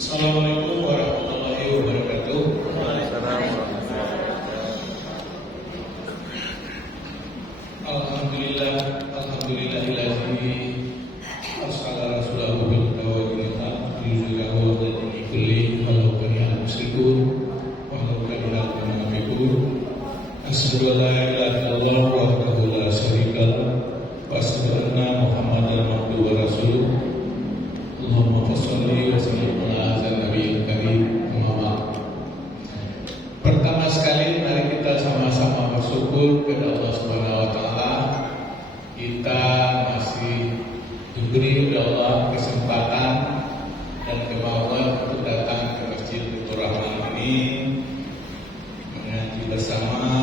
Assalamualaikum warahmatullahi wabarakatuh. Alhamdulillah, alhamdulillahilladzi arsala rasulahu bil huda wa dinil haq liyudhhirahu 'ala dini kulli walau karihal musyrikun walau karihal munafiqun. Asyhadu an la ilaha illallah wahdahu la syarika lah wa asyhadu anna Muhammadan abduhu wa rasuluh. Allahumma shalli wa sallim ala hadzal nabiyil karim. Pertama sekali mari kita sama-sama bersyukur kepada Allah Subhanahu wa taala. Kita masih diberi oleh Allah kesempatan dan kemauan untuk datang ke Masjid Baitur Rahman ini mengaji bersama,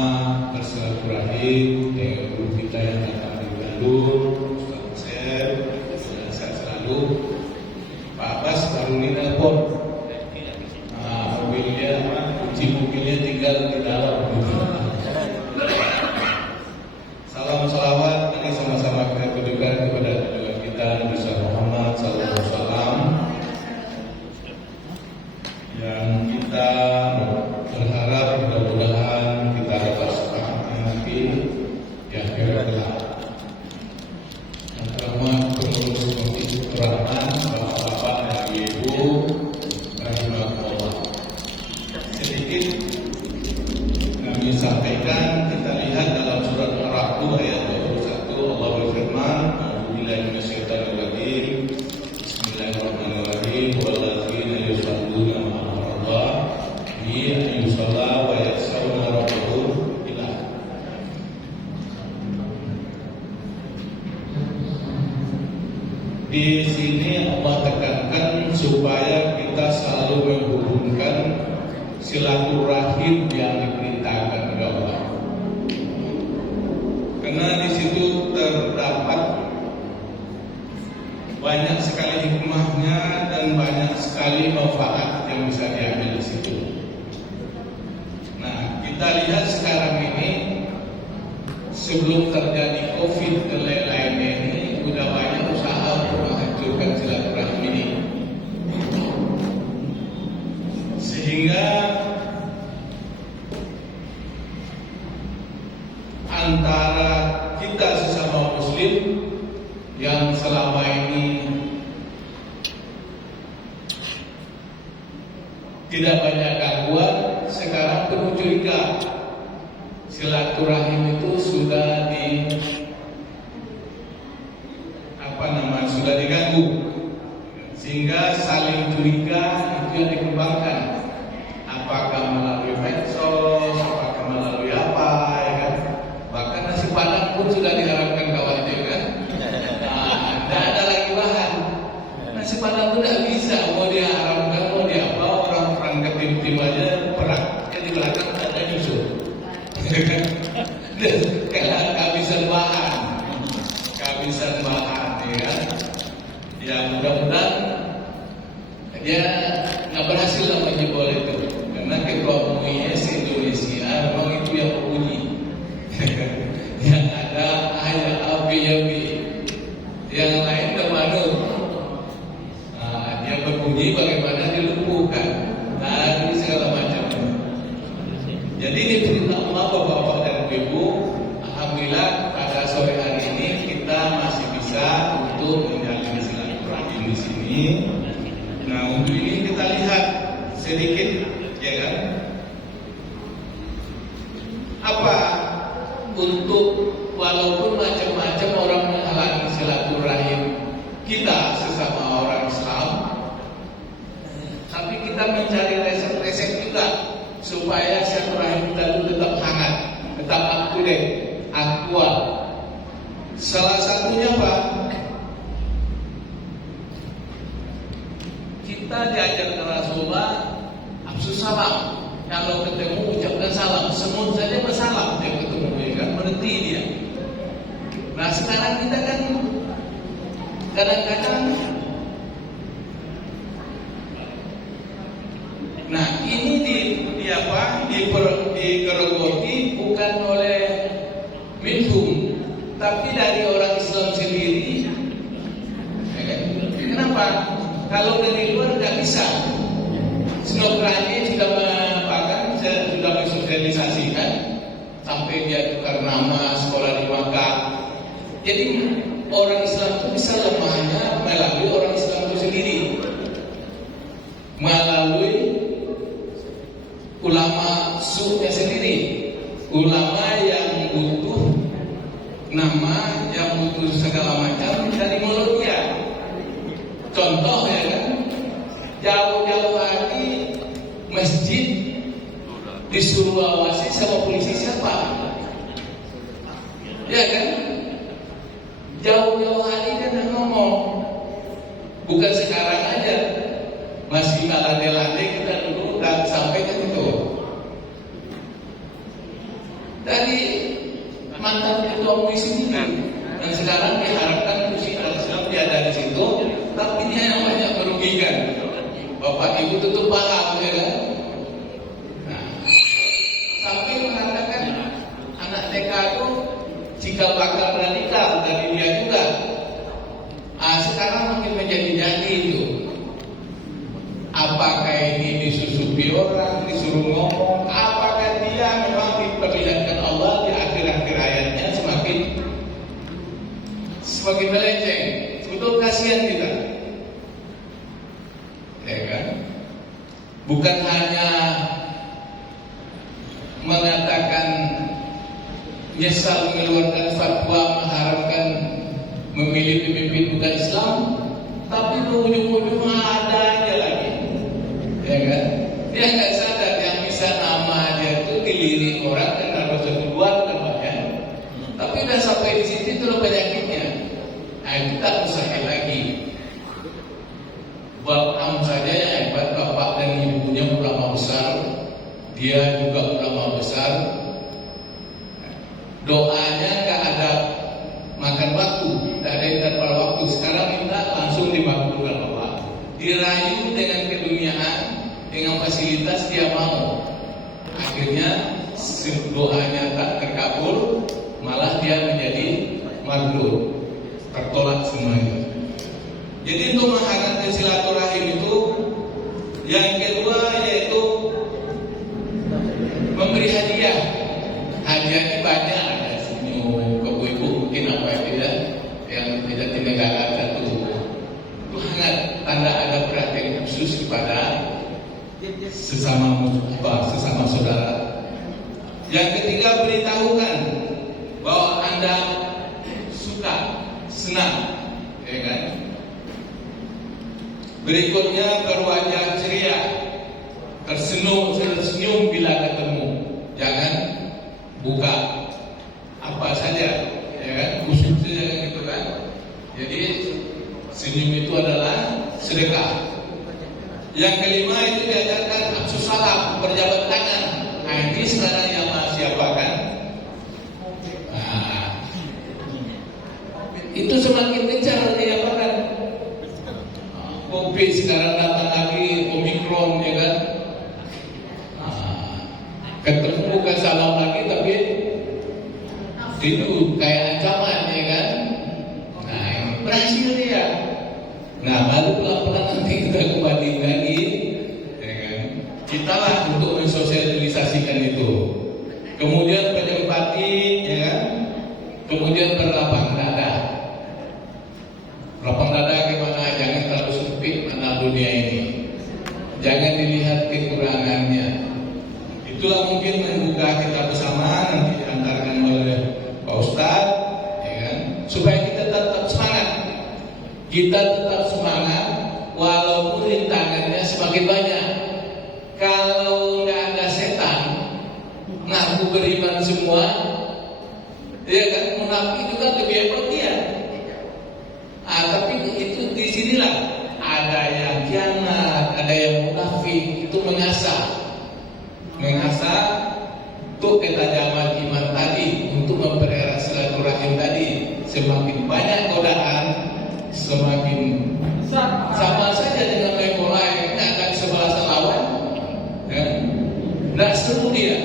bersilaturahim dengan guru kita yang datang dari Bandung, Ustaz Sep, dan saya selalu Pak Abbas baru ini telepon. Mobilnya, kunci mobilnya tinggal di dalam. Salam salawat, mari sama-sama kita tujukan kepada junjungan kita Nabi Muhammad sallallahu alaihi wasallam yang kita berharap mudah-mudahan kita dapat syafaatnya nanti di akhirat kelak. Yang terhormat pengurus Masjid Baitur Rahman, bapak-bapak dan ibu, rahimahullah. Sedikit kami sampaikan, kita lihat dalam surat Ar-Ra'd ayat 21, Allah berfirman, "A'udzubillahi minasyaitonir rajim. Bismillahirrahmanirrahim. Walladzina yusalluna ma'allah bi ayyusalla wa yakhshawna rabbahum ila." Di sini Allah tekankan supaya kita selalu menghubungkan silaturahim yang diperintahkan oleh Allah. Karena di situ terdapat banyak sekali hikmahnya dan banyak sekali manfaat yang bisa diambil di situ. Nah, kita lihat sekarang ini sebelum terjadi COVID dan lain-lainnya ini sudah banyak usaha untuk menghancurkan silaturahim ini. Sehingga antara kita sesama muslim yang selama ini tidak banyak gangguan, sekarang penuh curiga. Silaturahim itu sudah sudah diganggu, sehingga saling curiga itu yang dikembangkan. Apakah melalui medsos, apakah melalui apa, ya kan? Bahkan nasi padang pun sudah diharapkan kawan itu kan? Tidak ada lagi bahan. Nasi padang pun tidak bisa, mau diharamkan, mau diapa, orang-orang ketim-tim aja perang, di belakang ada nyusul. Karena kehabisan bahan, ya kan? Ya mudah-mudahan dia nggak berhasil lah menjebol itu. Karena ketua umumnya se-Indonesia memang itu yang berbunyi. Yang ada hanya api-api, yang lain kemanut. Dia berbunyi bagaimana dilumpuhkan dan segala macam. Jadi ini perintah Allah bapak-bapak dan ibu. Alhamdulillah pada sore hari ini kita masih bisa untuk menjalani silaturahim di sini. Nah, untuk ini kita lihat sedikit, ya kan? Apa untuk walaupun macam-macam orang menghalangi silaturahim kita sesama orang Islam, tapi kita mencari resep-resep juga supaya silaturahim kita itu tetap hangat, tetap up to date, aktual. Salah satunya apa? Kita diajarkan Rasulullah afsus salam. Kalau ketemu ucapkan salam, semut saja bersalam dia ketemu, ya kan, berhenti dia. Nah sekarang kita kan kadang-kadang, nah ini digerogoti bukan oleh minhum, tapi dari orang Islam sendiri. Ya kan? Kenapa? Kalau dari luar nggak bisa. Snokranya sudah sudah mensosialisasikan sampai dia tukar nama sekolah di Makkah. Jadi orang Islam itu bisa lemahnya melalui orang Islam itu sendiri, melalui ulama su'nya sendiri, ulama yang butuh nama, yang butuh segala macam dari mulut dia. Contoh ya kan, jauh-jauh hari masjid disuruh awasi sama polisi siapa? Ya kan? Jauh-jauh hari dia udah ngomong. Bukan sekarang aja, masih melandai-landai kita dulu dan sampai ke situ. Dari mantan ketua MUI sendiri, dan sekarang diharapkan kursi Al-Islam dia ada di situ, tapi dia yang banyak merugikan. Bapak Ibu tentu paham ya kan? Nah, sampai mengatakan anak TK itu jika bakal radikal dari dia juga. Sekarang makin menjadi-jadi itu. Apakah ini disusupi orang, disuruh ngomong? Apakah dia memang diperlihatkan Allah di akhir-akhir ayatnya semakin melenceng? Sebetulnya kasihan kita, ya kan? Bukan hanya mengatakan nyesal mengeluarkan fatwa mengharapkan memilih pemimpin bukan Islam, tapi ujung-ujungnya ada aja lagi, ya kan? Dia nggak sadar yang bisa nama dia itu dilirik orang dan kalau satu dua kan banyak, tapi udah sampai di situ itu penyakitnya. Nah, kita usahakan lagi. Bal'am saja yang hebat, bapak dan ibunya ulama besar, dia juga ulama besar. Doanya nggak ada makan waktu, nggak ada interval waktu. Sekarang minta langsung dimakbulkan Allah. Dirayu dengan keduniaan, dengan fasilitas dia mau. Akhirnya doanya tak terkabul, malah dia menjadi maghlul, tertolak semuanya. Jadi untuk menghangatkan silaturahim itu, yang kedua yaitu memberi hadiah. Hadiah ini banyak, ada senyum ke ibu mungkin apa tidak, yang tidak dinegarkan satu. Itu hangat, tanda ada perhatian khusus kepada sesama saudara. Yang ketiga, beritahukan bahwa Anda suka, senang, ya kan? Berikutnya, berwajah ceria, tersenyum bila ketemu. Jangan buka apa saja, ya kan? Khususnya gitu kan. Jadi senyum itu adalah sedekah. Yang kelima itu diajarkan aksus salam, berjabat tangan. Nah, ini sekarang yang siapa kan? Nah, itu semakin gencar diapakan. Covid sekarang datang lagi, Omikron, ya kan? Ketemu bukan salam lagi, tapi itu kayak ancaman, ya kan? Nah, ini berhasil dia. Nah, baru pelan-pelan nanti kita kembali lagi, ya kan? Kita lah untuk mensosialisasikan itu. Kemudian berempati, ya kan? Kemudian berlapang dada. Lapang dada gimana? Jangan terlalu sempit mana dunia ini. Jangan dilihat kekurangannya. Itulah mungkin membuka kita bersama nanti diantarkan oleh Pak Ustadz, ya kan? Supaya kita tetap semangat. Kita tetap semangat walaupun rintangannya semakin banyak. Kalau nggak ada setan ngaku beriman semua, ya kan? Munafik itu kan lebih hebat dia. Tapi itu di sinilah ada yang khianat, ada yang munafik, itu mengasah untuk ketajaman iman tadi, untuk mempererat silaturahim tadi. Semakin banyak godaan, semakin sama saja dengan main bola yang akan sebelah lawan, ya? Nggak seru dia.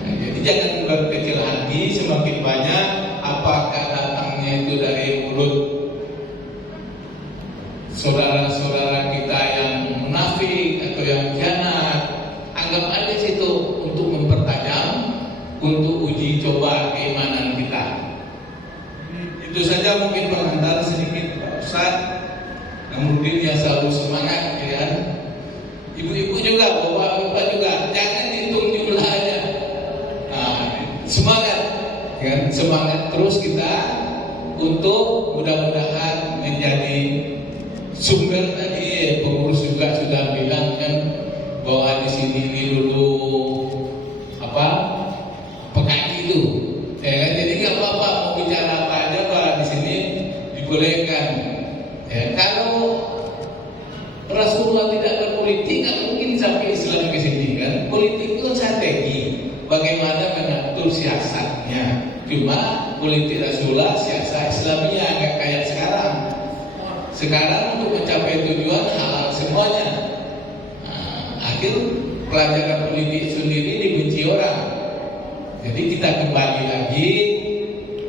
Nah, jadi jangan berkecil hati. Semakin banyak, apakah datangnya itu dari mulut saudara-saudara kita yang munafik atau yang khianat. Anggap aja situ untuk mempertajam, untuk uji coba keimanan kita. Itu saja mungkin pengantar sedikit Pak Ustadz. Namuddin yang selalu semangat, ya kan? Ibu-ibu juga, bapak-bapak juga, jangan hitung jumlahnya. Nah, semangat, kan? Semangat terus kita untuk mudah-mudahan menjadi sumber. Tadi pengurus juga sudah bilang kan bahwa di sini ini dulu PKI itu, ya kan? Jadi nggak apa-apa mau bicara apa aja Pak, di sini dibolehkan. Ya, kalau Rasulullah tidak berpolitik, nggak mungkin sampai Islam ke sini kan? Politik itu strategi, bagaimana mengatur siasatnya. Cuma politik Rasulullah, siasat Islamnya nggak kayak sekarang. Sekarang untuk mencapai tujuan halal semuanya. Akhir pelajaran politik sendiri dibenci orang. Jadi kita kembali lagi,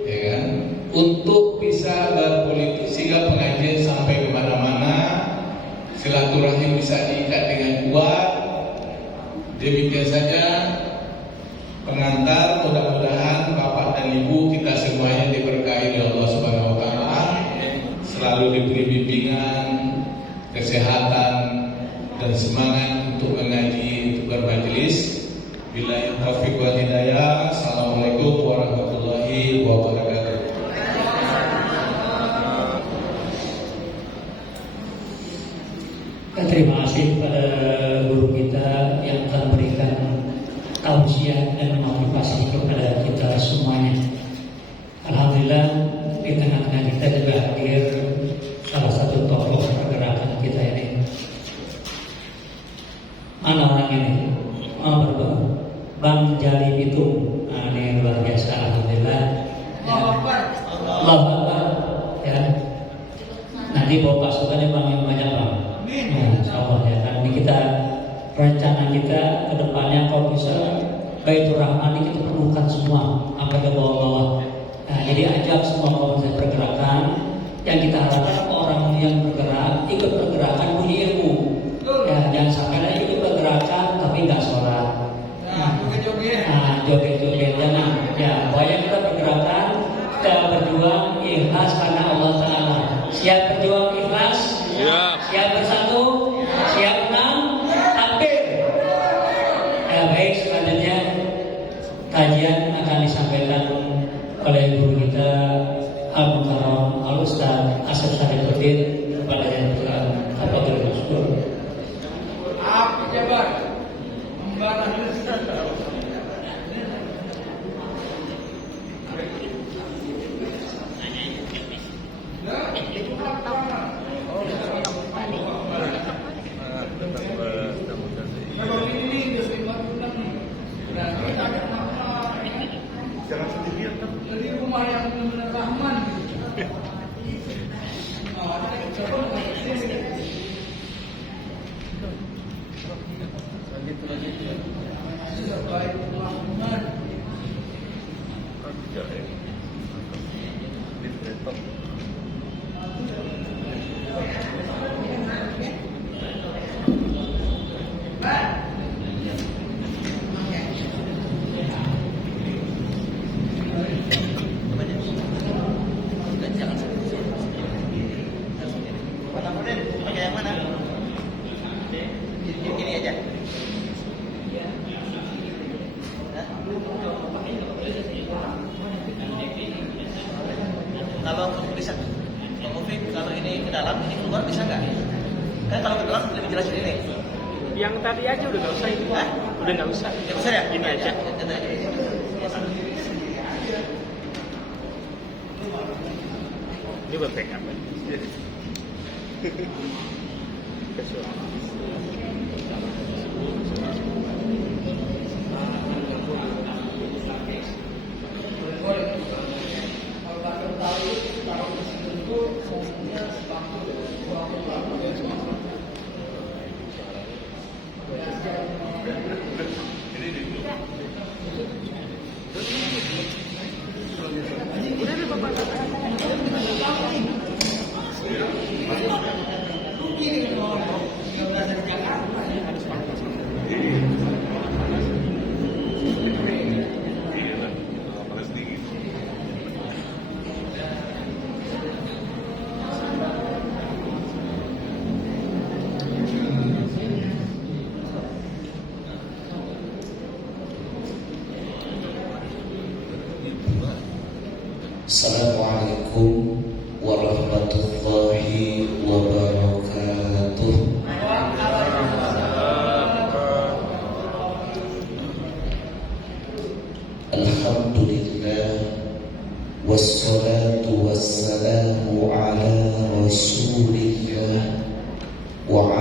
ya kan, untuk bisa berpolitik sehingga pengajian sampai kemana-mana, silaturahim bisa diikat dengan kuat. Demikian saja pengantar. Mudah-mudahan Bapak dan Ibu kita semuanya diberkahi oleh Allah Subhanahu Wa Taala, selalu diberi bimbingan, kesehatan dan semangat untuk mengaji, untuk bermajelis. Billahi taufiq wal hidayah. Assalamualaikum warahmatullahi wabarakatuh. Terima kasih kepada guru kita yang telah memberikan tausiah dan motivasi kepada kita semuanya. Alhamdulillah di tengah-tengah kita juga hadir salah satu tokoh pergerakan kita ini. Mana orang ini? Bang Jali Bitung. Nah, ini luar biasa, alhamdulillah. Allah Akbar. Ya. Nanti bawa pasukannya Bang yang banyak Bang. Ya, insyaallah ya. Kan ini kita rencana kita ke depannya kalau bisa Baitur Rahman ini kita perlukan semua sampai ke bawah-bawah. Nah, jadi ajak semua komunitas pergerakan yang kita harapkan orang yang bergerak ikut pergerakan punya ilmu. Ya, jangan sampai lagi ikut pergerakan tapi nggak sholat. Joget-joget jangan. Ya, pokoknya kita pergerakan, kita berjuang ikhlas karena Allah Taala. Siap berjuang ikhlas? Siap bersatu? Siap menang? Takbir. Ya, baik, selanjutnya kajian akan disampaikan oleh guru kita Al-Mukarram Al-Ustaz Asep Sadiquddin kepada yang telah Fadhilul Masyhur. Pejabat membarang dari rumah yang benar-benar Rahman. Kalau bisa, Bang Mufid, kalau ini ke dalam, ini keluar bisa nggak? Kan kalau ke dalam lebih jelas ini. Yang tadi aja udah nggak usah itu. Udah nggak usah. Ya usah ya? Gini aja. Ini buat backup.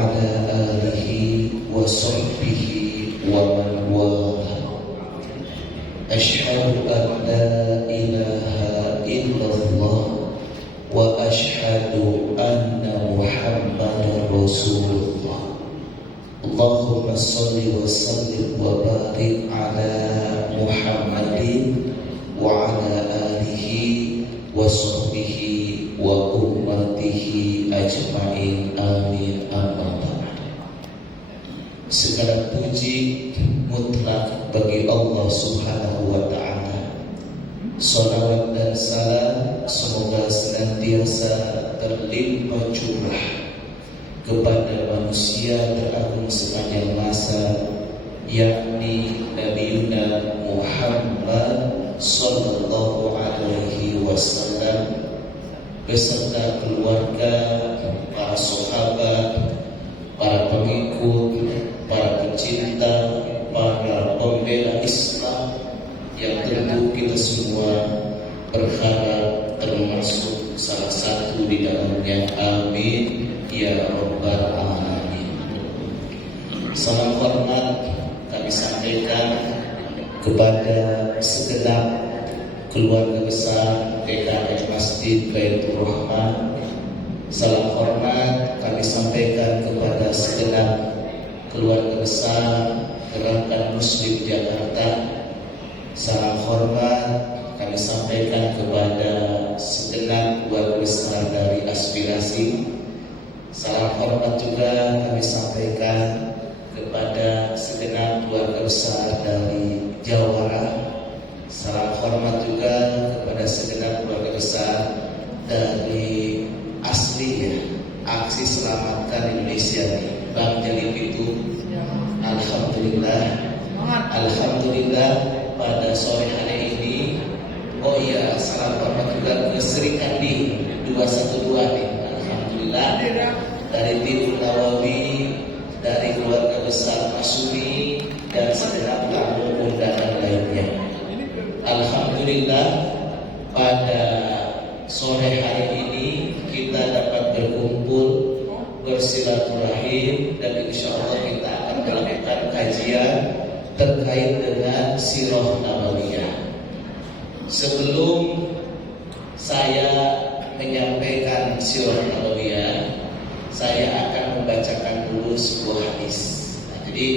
وعلى آله وصحبه ومن والاه أشهد أن لا إله إلا الله وأشهد أن محمدا رسول الله اللهم صل وسلم وبارك على محمد وعلى آله وصحبه وأمته أجمعين آمين أما بعد. Segala puji mutlak bagi Allah Subhanahu wa Ta'ala. Salawat dan salam semoga senantiasa terlimpah curah kepada manusia teragung sepanjang masa, yakni Nabiuna Muhammad sallallahu alaihi wasallam beserta keluarga, para sahabat, para pengikut, para pecinta, para pembela Islam yang tentu kita semua berharap termasuk salah satu di dalamnya. Amin ya rabbal alamin. Salam hormat kami sampaikan kepada segenap keluarga besar PKM Masjid Baitur Rahman. Salam hormat kami sampaikan kepada segenap keluarga besar Gerakan Muslim Jakarta. Salam hormat kami sampaikan kepada segenap keluarga besar dari Aspirasi. Salam hormat juga kami sampaikan kepada segenap keluarga besar dari Jawara. Salam hormat juga kepada segenap keluarga besar dari asli ya, Aksi Selamatkan Indonesia nih, Bang Jalil itu. Alhamdulillah pada sore hari ini. Oh iya, salam hormat juga ke Sri Kandi 212 nih. Alhamdulillah dari tim Nawawi, dari keluarga besar Masumi dan segenap tamu undangan lainnya. Alhamdulillah pada sore hari ini kita dapat berkumpul bersilaturahim dan insya Allah kita akan melakukan kajian terkait dengan Sirah Nabawiyah. Sebelum saya menyampaikan Sirah Nabawiyah, saya akan membacakan dulu sebuah hadis. Nah, jadi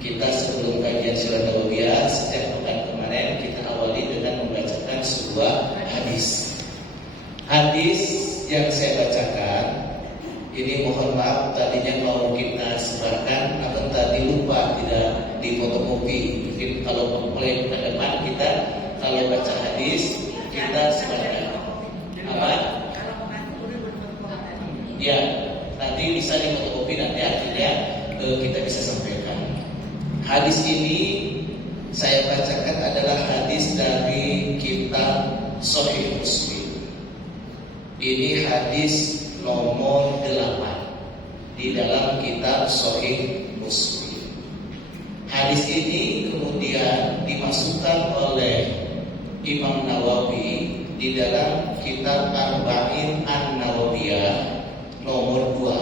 kita sebelum kajian Sirah Nabawiyah sejak pekan kemarin kita awali dengan membacakan sebuah hadis. Hadis yang saya bacakan ini mohon maaf tadinya mau kita sebarkan atau tadi lupa tidak difotokopi. Mungkin kalau mulai ke depan kita kalau baca hadis kita sebarkan. Apa? Ya, nanti bisa difotokopi nanti akhirnya kita bisa sampaikan. Hadis ini saya bacakan adalah hadis dari kitab Sahih Muslim. Ini hadis nomor 8 di dalam kitab Sahih Muslim. Hadis ini kemudian dimasukkan oleh Imam Nawawi di dalam kitab Arba'in An-Nawawiyah nomor 2.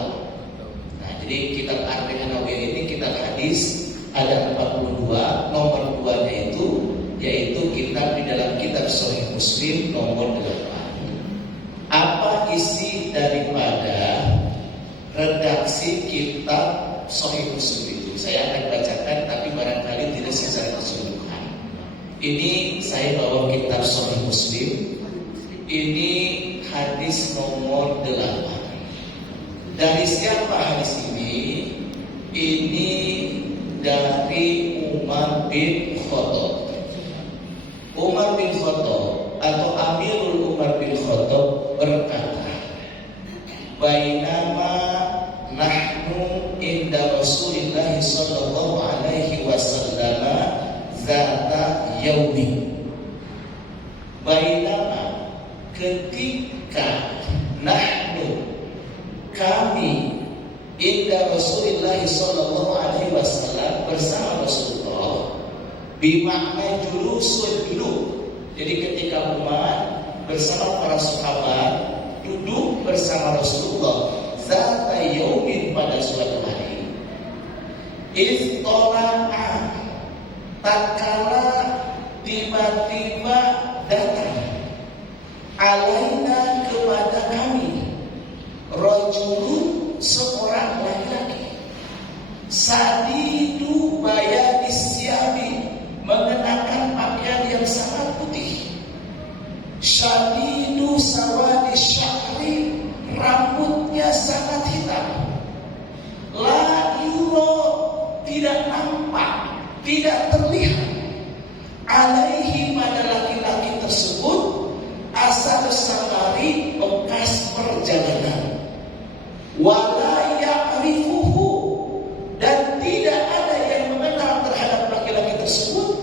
Nah, jadi kitab Arba'in An-Nawawiyah ini kitab hadis ada 42, nomor 2-nya itu yaitu kitab di dalam kitab Sahih Muslim nomor 8. Apa isi daripada redaksi kitab Sahih Muslim itu? Saya akan bacakan tapi barangkali tidak secara keseluruhan. Ini saya bawa kitab Sahih Muslim. Ini hadis nomor 8. Dari siapa hadis ini? Ini dari Umar bin Khattab. Umar bin Khattab atau Amirul Umar bin Khattab berkata, "Bainama nahnu inda Rasulillah sallallahu alaihi wasallam zata yaumi." Bainama ketika nahnu kami inda Rasulillah sallallahu alaihi wasallam bersama Rasulullah, bimakna julusul dulu. Jadi ketika Umar bersama para sahabat duduk bersama Rasulullah zata yaumin pada suatu hari. Istola'a, tatkala tiba-tiba datang alaina kepada kami rajulun, seorang laki-laki, sadidu bayadis siyabi, mengenakan pakaian yang sangat putih, syadidu sawadis sya'ri, rambutnya sangat hitam, la yuro, tidak nampak, tidak terlihat, alaihi pada laki-laki tersebut asal safari, bekas perjalanan, wala ya'rifuhu, dan tidak ada yang mengenal terhadap laki-laki tersebut,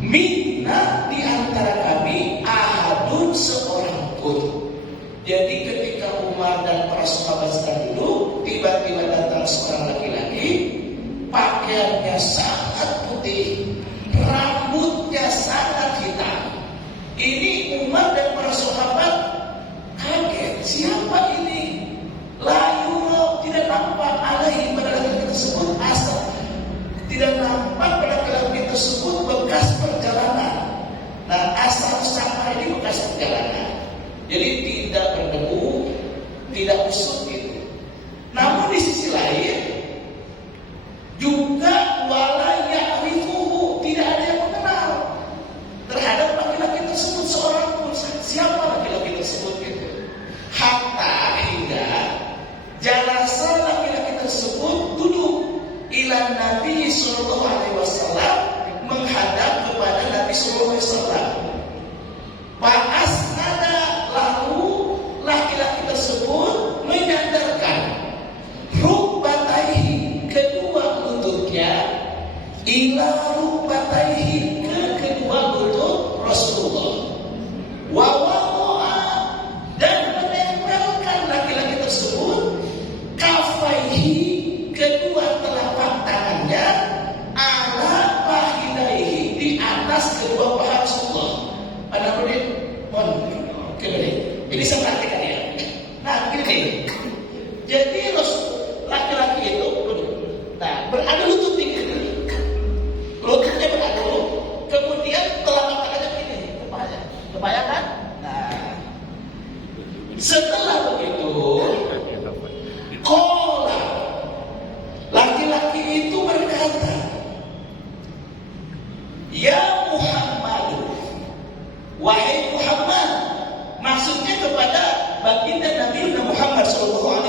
minna, di antara kami, ahadun, seorang pun. Jadi ketika Umar dan para sahabat sedang duduk, tiba-tiba datang seorang laki-laki, pakaiannya sangat putih, rambutnya sangat hitam. Ini Umar dan para sahabat kaget, siapa ini? Layuro, tidak nampak alaihi pada laki-laki tersebut asal, tidak nampak pada laki-laki tersebut bekas perjalanan. Nah, asal sama ini bekas perjalanan, jadi tidak berdebu, tidak kusut gitu. Namun di sisi lain juga wala ya'rifuhu, tidak ada yang mengenal terhadap laki-laki tersebut seorang pun. Siapa laki-laki tersebut gitu? Hatta hingga jalasa laki-laki tersebut duduk ila Nabi sallallahu alaihi wasallam, menghadap kepada Nabi sallallahu alaihi wasallam. Fa'asnada, lalu laki-laki tersebut menyandarkan rukbataihi, kedua lututnya, ila rukbataihi, ke kedua lutut Rasulullah, wa wada'a, dan menempelkan laki-laki tersebut kafaihi, kedua telapak tangannya, ala fahidaihi, di atas kedua paha Rasulullah. Ada boleh? Ini saya praktikkan ya. Nah, gini. Jadi laki-laki itu berada lutut tinggi, lututnya berada, kemudian telapak tangannya begini, kebayangkan? Nah, setelah begitu, qala, laki-laki itu berkata, ya Muhammad, wahai Muhammad, maksudnya kepada baginda Nabi Muhammad SAW,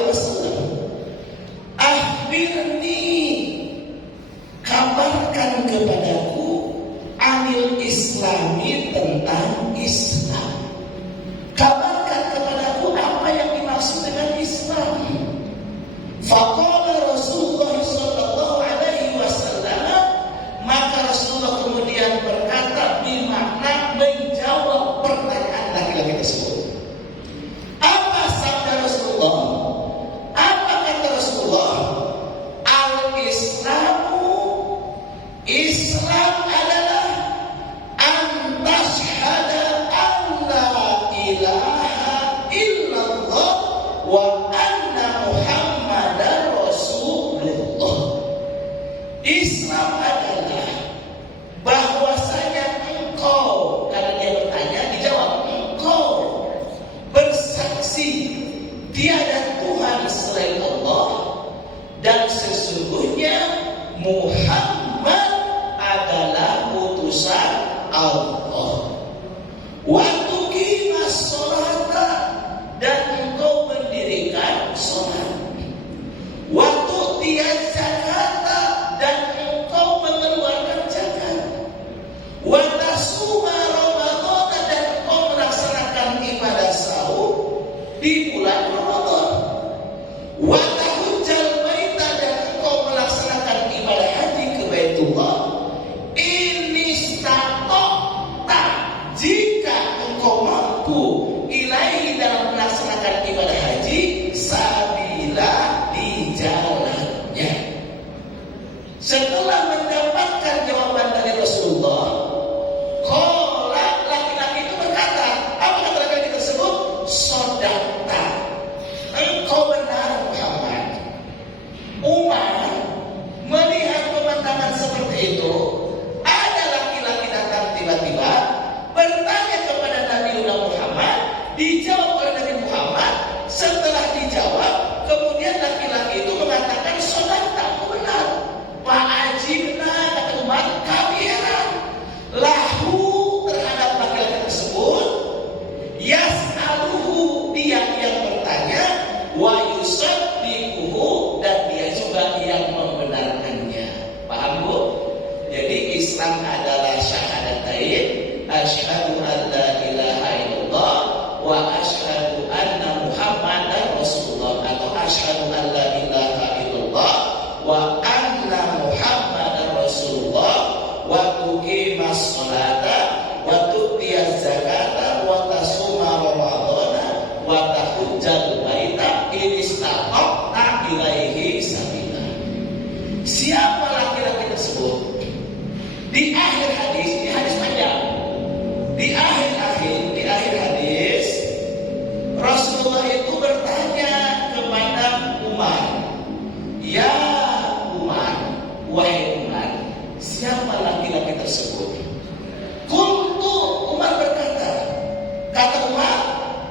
akhbirni, kabarkan kepadaku, anil islami, tentang Islam. Kabarkan kepadaku apa yang dimaksud dengan Islam. Faqala Rasulullah sallallahu alaihi wasallam, maka Rasulullah kemudian berkata, bermakna menjawab pertanyaan laki-laki tersebut. Apa sabda Rasulullah? Apa kata Rasulullah? Al-Islamu, Islam adalah antashhada an la ilaha illallah wa anna Muhammadan Rasulullah. Islam adalah bahwasanya engkau, karena dia bertanya, dijawab, engkau bersaksi tiada Tuhan selain Allah, dan sesungguhnya Muhammad adalah utusan Allah. Wa tuqimas sholata, dan engkau mendirikan sholat. Wa tu'tiyaz zakata, dan engkau mengeluarkan zakat. Wa tasuma Ramadan, dan engkau melaksanakan ibadah sahur di bulan Ramadan. Wa tahujjal baita, dan engkau melaksanakan ibadah haji ke Baitullah. Ini statokta, jika engkau mampu, ilaihi, dalam melaksanakan ibadah haji, sabila, di jalannya. Setelah mendapatkan jawaban dari Rasulullah, qala, laki-laki itu berkata, apa kata laki-laki tersebut? Sodakta, engkau benar Muhammad. wa anna Muhammadar Rasulullah wa tuqimas sholata wa tu'tiyaz zakata wa tasuma ramadhana wa tahujjal baita in istata'ta ilaihi sabila. Siapa laki-laki tersebut? Di akhir hadis, ini hadis panjang. Di akhir hadis Rasulullah itu bertanya kepada Umar, "Ya Umar, wahai Umar, siapa laki-laki tersebut?" Umar berkata, kata Umar,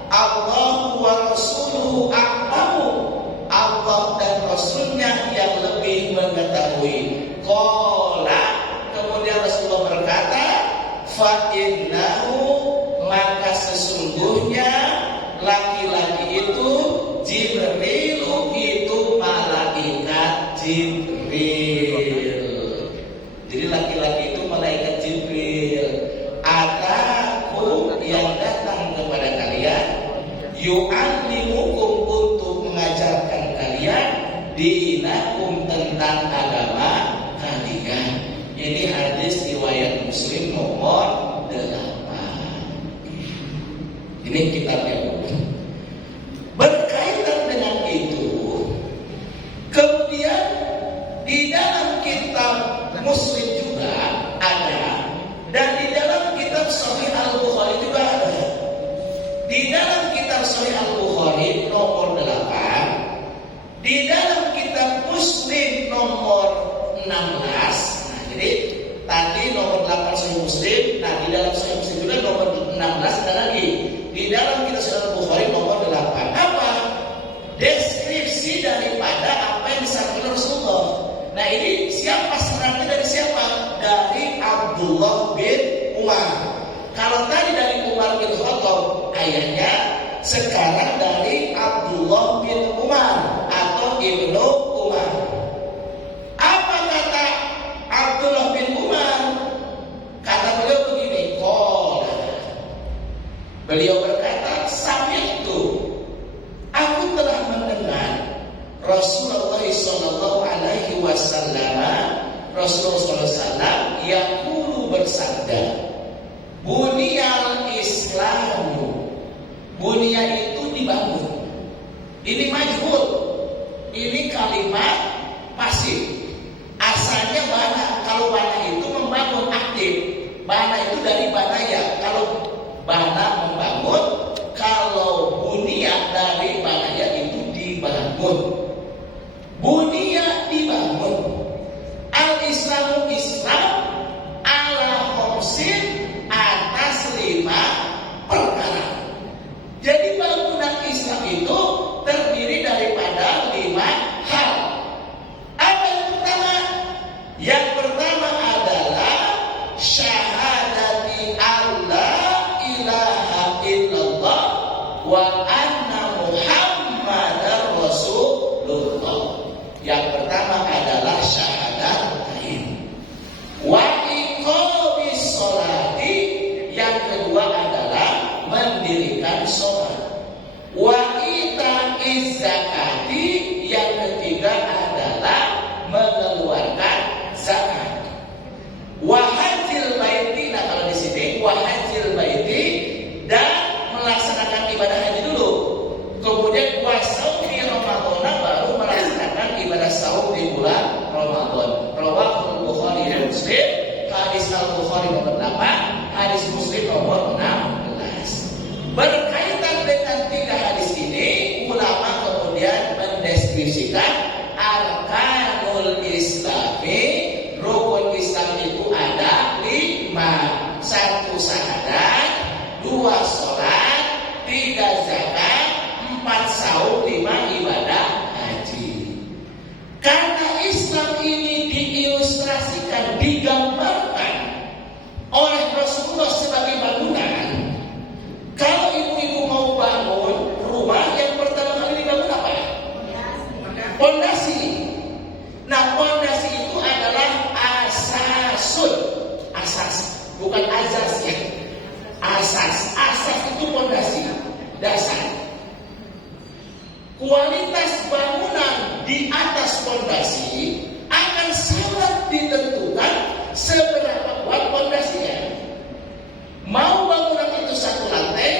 "Allahu wa rasuluhu a'lamu." Allah dan Rasulnya yang lebih mengetahui. Qala, kemudian Rasulullah berkata, "Fa innahu," maka sesungguhnya laki-laki itu Jibril, itu malaikat Jibril. Jadi laki-laki itu malaikat Jibril. Atakum, yang datang kepada kalian, yu'allimukum, untuk mengajarkan kalian, dinakum, tentang agama kalian. Ini hadis riwayat Muslim nomor 8. Ini kitabnya buku. Berkaitan dengan itu, kemudian di dalam kitab Muslim juga ada, dan di dalam kitab Sahih Al-Bukhari juga ada. Di dalam kitab Sahih Al-Bukhari nomor 8, di dalam kitab Muslim nomor 16. Jadi tadi nomor 8 Sahih Muslim, nah di dalam Sahih Muslim juga nomor 16 ada lagi. Di dalam kitab Sahih Al-Bukhari nomor 8. Apa? Deskripsi daripada apa yang disampaikan Rasulullah. Nah ini siapa sanadnya, dari siapa? Dari Abdullah bin Umar. Kalau tadi dari Umar bin Khattab ayahnya, sekarang dari Abdullah bin Umar atau Ibnu Umar. Apa kata Abdullah bin Umar? Kata beliau begini, qala, beliau berkata, sami'tu, aku telah mendengar Rasulullah sallallahu alaihi wasallam, Rasulullah SAW yaqulu, bersabda, buniyal Islamu, bunia itu dibangun. Ini majhul, ini kalimat pasif. Asalnya bana. Kalau bana itu membangun, aktif. Bana itu dari banaya. Kalau bana membangun, kalau bunia dari banaya itu dibangun. Bunia dibangun. Al-Islamu, Islam, ala khomsin, atas 5 perkara. Jadi bangunan Islam itu terdiri daripada 5 hal. Apa yang pertama? Yang pertama adalah syahadati alla ilaha illallah wa anna Muhammadar Rasulullah. Yang pertama adalah syahadat wa iqamis sholati. Yang kedua adalah mendirikan sholat. Wa ita'iz zakati. Yang ketiga adalah mengeluarkan zakat. Wa hajjil baiti. Nah kalau di sini wa hajjil baiti, dan melaksanakan ibadah haji dulu. Kemudian wa shaumi Ramadan, baru melaksanakan ibadah saum di bulan Ramadan. Rawahul Bukhari dan Muslim. Hadis Al-Bukhari nomor 8, hadis Muslim nomor 16. Berkaitan dengan 3 hadis ini, ulama kemudian mendeskripsikan arkanul islami. Rukun Islam itu ada 5. 1 syahadat, 2 sholat, 3 zakat, 4 saum, 5 ibadah haji. Karena Islam ini diilustrasikan, digambarkan oleh Rasulullah sebagai bangunan. Kalau ibu-ibu mau bangun rumah, yang pertama kali dibangun apa? Pondasi. Nah, pondasi itu adalah asasun. Asas, bukan azas ya. Asas. Asas itu pondasi, dasar. Kualitas bangunan di atas fondasi akan sangat ditentukan seberapa kuat fondasinya. Mau bangunan itu 1 lantai,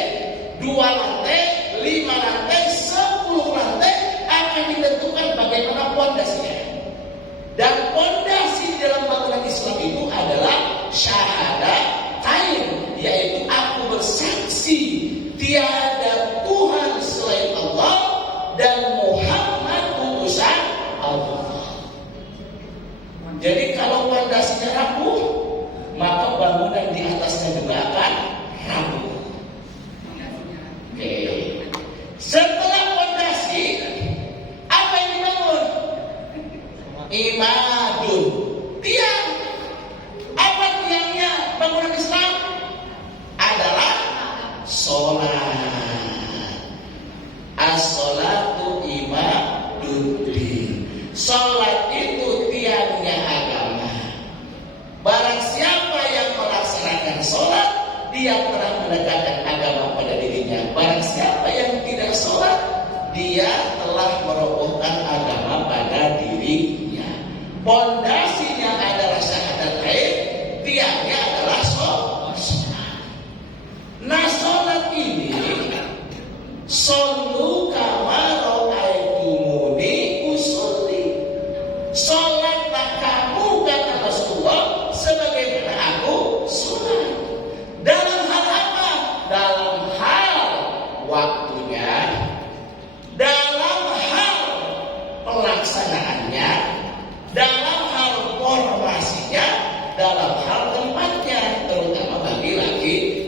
2 lantai, 5 lantai, 10 lantai akan ditentukan bagaimana fondasinya. Dan fondasi di dalam bangunan Islam itu adalah syahadatain, yaitu aku bersaksi tiada Tuhan selain Allah dan Muhammad utusan Allah. Jadi kalau fondasinya rapuh, maka bangunan di atasnya juga akan rapuh. Oke. Setelah fondasi, apa yang dibangun? Imadun, tiang. Apa tiangnya bangunan Islam? Adalah sholat. As-sholatu imaduddin. Sholat itu tiangnya agama. Barang siapa yang melaksanakan sholat, dia telah mendekatkan agama pada dirinya. Barang siapa yang tidak sholat, dia telah merobohkan agama pada dirinya. Pondasinya adalah syahadatain, tiangnya adalah sholat. Nah, sholat ini sallu kama ra'aitumuni usolli. Sholatlah kamu, kata Rasulullah, sebagaimana aku sholat. Dalam hal apa? Dalam hal waktunya, dalam hal pelaksanaannya, dalam hal formasinya, dalam hal tempatnya, terutama bagi laki-laki.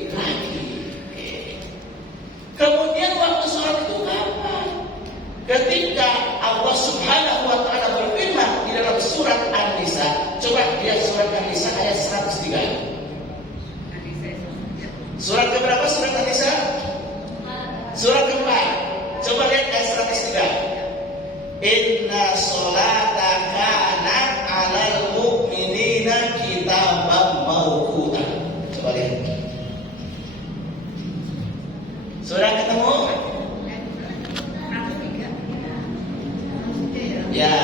Kemudian waktu sholat itu kapan? Ketika Allah Subhanahu wa ta'ala berfirman di dalam surat An-Nisa. Coba lihat surat An-Nisa ayat 103. Surat keberapa surat An-Nisa? Surat keempat. Coba lihat ayat 103. Inna sholata kanat 'alal mu'minina kitaban mawquta. Coba lihat. Sudah ketemu? Ya.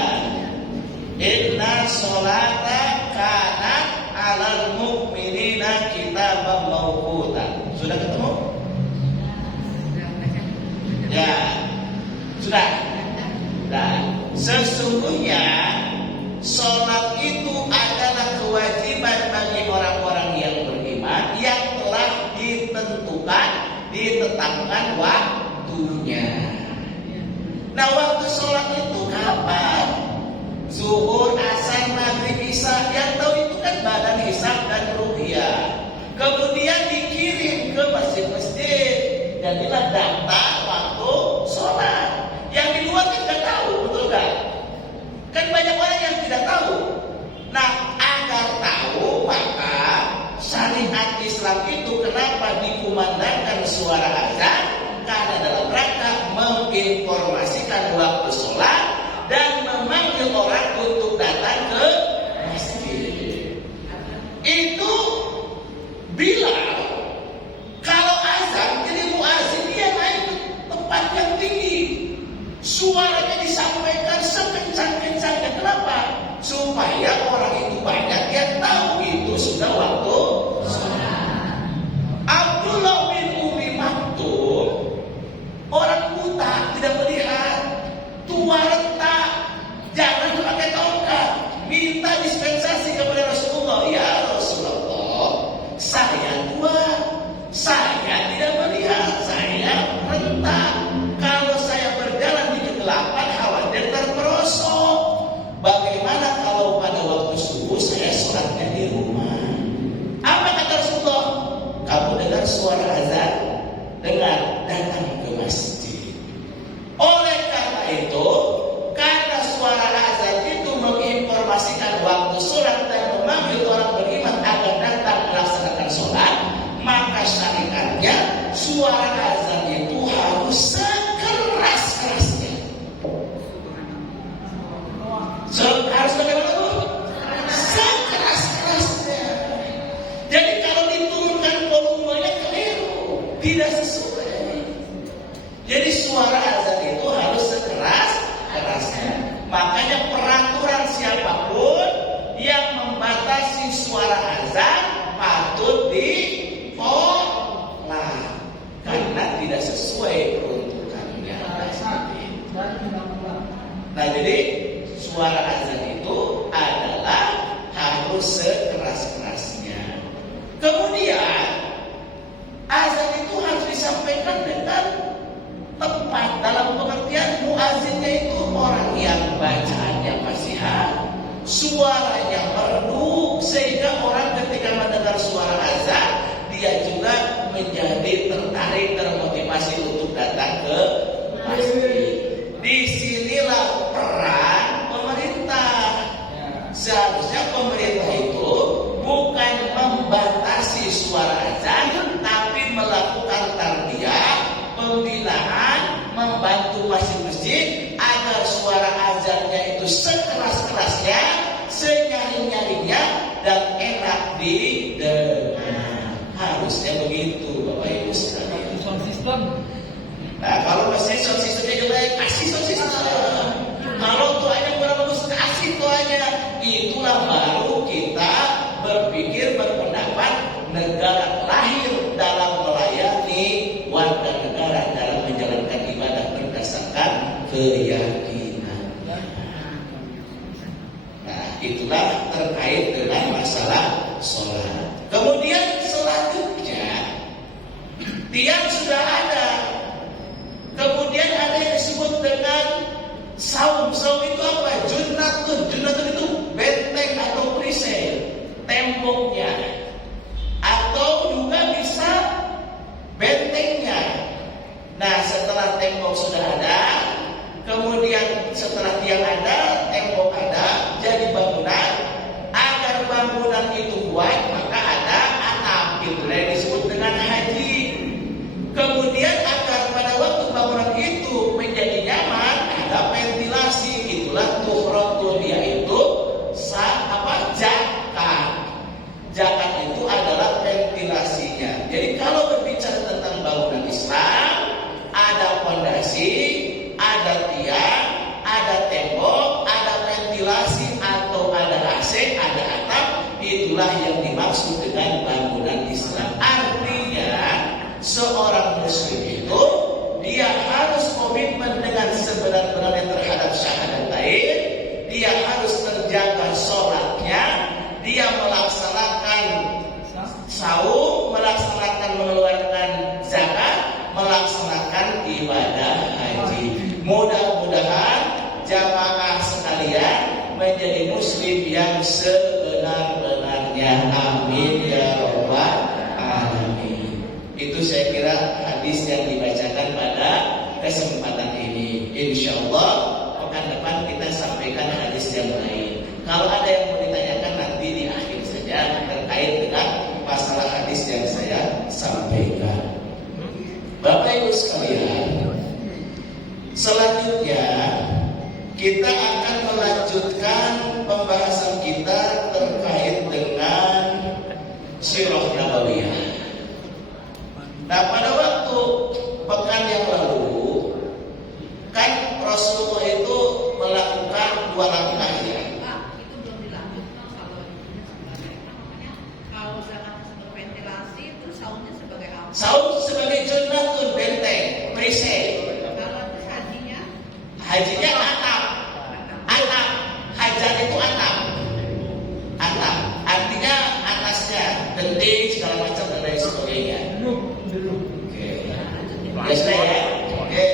Inna sholata kanat 'alal mu'minina kitaban mawquta. Sudah ketemu? Ya. Sudah. Nah, sesungguhnya sholat itu adalah kewajiban bagi orang-orang yang beriman yang telah ditetapkan waktunya. Nah, waktu sholat itu kapan? Zuhur, asar, maghrib, isya. Yang tahu itu kan badan hisab dan ruqyah. Kemudian dikirim ke masjid-masjid. Jadilah daftar waktu sholat. Yang di luar kan nggak tahu, betul kan? Kan banyak orang yang tidak tahu. Nah, agar tahu, maka syariat Islam itu kenapa dikumandangkan suara azan? Karena dalam rangka menginformasikan waktu sholat dan memanggil orang untuk datang ke masjid. Itu Bilal kalau azan jadi muazin, dia naik suara azan itu adalah harus sekeras-kerasnya. Kemudian azan itu harus disampaikan dengan tepat, dalam pengertian muazzinnya itu orang yang bacaannya fasihan, suaranya merdu, sehingga orang ketika mendengar suara azan dia juga menjadi tertarik, termotivasi untuk datang ke masjid. Disinilah peran pemerintah. Seharusnya pemerintah itu bukan membatasi suara azan, tapi melakukan tarbiyah, pembinaan, membantu masjid-masjid agar suara azannya itu sekeras-kerasnya, senyaring-nyaringnya, dan enak didengar. Harusnya begitu, Bapak Ibu sekalian. Sound system. Nah, kalau masih sound systemnya jelek, kasih sound system. Kalau tuanya kurang bagus, kasih tuanya. Itulah baru kita berpikir, berpendapat negara lahir dalam melayani warga negara dalam menjalankan ibadah berdasarkan keyakinan. Nah, itulah terkait dengan masalah sholat. Kemudian selanjutnya, tiang sudah ada. Kemudian ada yang disebut dengan saum. Saum itu apa? Junnatun. Junnatun itu benteng atau perisai, temboknya, atau juga bisa bentengnya. Nah, setelah tembok sudah ada, kemudian setelah tiang ada, tembok ada, jadi bangunan. Agar bangunan itu kuat, maka ada atap. Itulah yang disebut dengan haji. Kemudian agar pada waktu bangunan itu menjadi nyaman, ada ventilasi. Itulah tuhrotul, yaitu jakat. Jakat itu adalah ventilasinya. Jadi kalau berbicara tentang bangunan Islam, ada fondasi, ada tiang, ada tembok, ada ventilasi, atau ada AC, ada atap. Itulah yang dimaksud dengan bangunan Islam. Artinya seorang muslim itu dia harus komitmen dengan sebenar-benarnya terhadap syahadatain. Dia harus terjaga sholatnya, dia melaksanakan saum, melaksanakan mengeluarkan zakat, melaksanakan ibadah haji. Mudah-mudahan jamaah sekalian menjadi muslim yang sebenar-benarnya. Amin ya rabbal alamin. Itu saya kira hadis yang dibacakan pada kesempatan ini. Insyaallah pekan depan kita sampaikan hadis yang lain. Kalau ada yang mau ditanyakan nanti di akhir saja terkait dengan masalah hadis yang saya sampaikan. Bapak Ibu sekalian, selanjutnya kita akan melanjutkan pembahasan kita terkait dengan Sirah Nabawiyah. Nah, pada waktu pekan yang lalu kan Rasulullah itu melakukan 2 langkah ya. Itu belum dilanjut kalau zakat sebagai ventilasi, terus saumnya sebagai apa? Saum sebagai junnatun, benteng, perisai. Kalau hajinya? Hajinya atap. Atap. Hajan itu atap. Atap. Artinya atasnya genting segala macam dan lain sebagainya. Oke. Sudah ya. Oke.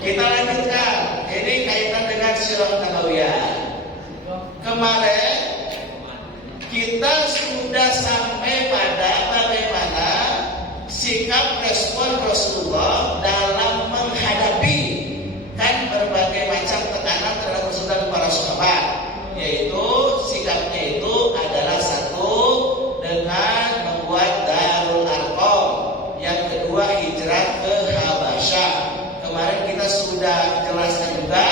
Kita lanjutkan. Ini kaitan dengan Sirah Nabawiyah. Kemarin kita sudah sampai pada bagaimana sikap respon Rasulullah dalam menghadapi kan berbagai macam tekanan terhadap Rasulullah dan para sahabat. Yaitu sikapnya itu adalah satu dengan membuat Darul Arqam, yang kedua hijrah ke Habasyah. Kemarin kita sudah jelaskan juga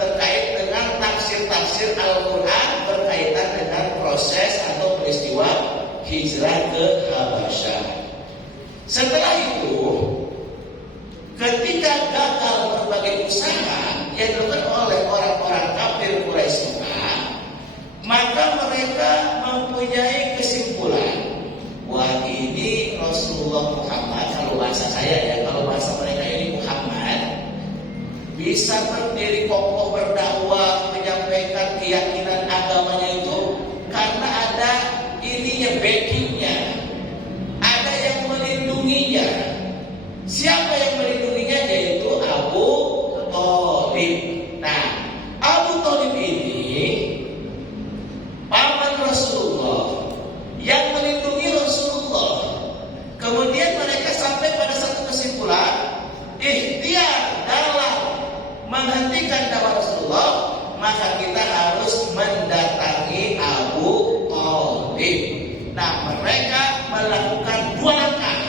terkait dengan tafsir-tafsir Al-Quran berkaitan dengan proses atau peristiwa hijrah ke Habasyah. Setelah itu, ketika gagal berbagai usaha yang dilakukan oleh orang-orang kafir Quraisy Mekah, maka mereka mempunyai kesimpulan, wah ini Rasulullah Muhammad, kalau bahasa saya ya, kalau bahasa mereka ini Muhammad, bisa berdiri kokoh berdakwah, menyampaikan maka kita harus mendatangi Abu Thalib. Nah, mereka melakukan 2 langkah.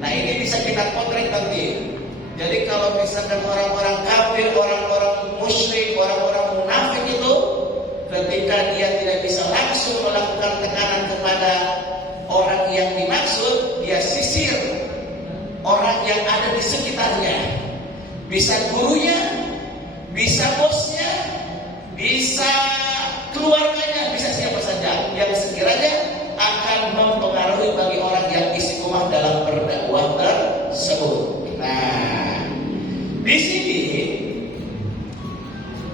Nah, ini bisa kita potret nanti. Jadi kalau misalkan orang-orang kafir, orang-orang musyrik, orang-orang munafik itu ketika dia tidak bisa langsung melakukan tekanan kepada orang yang dimaksud, dia sisir orang yang ada di sekitarnya. Bisa gurunya, bisa bosnya, bisa keluarganya, bisa siapa saja yang sekiranya akan mempengaruhi bagi orang yang istiqomah dalam berdakwah tersebut. Nah, di sini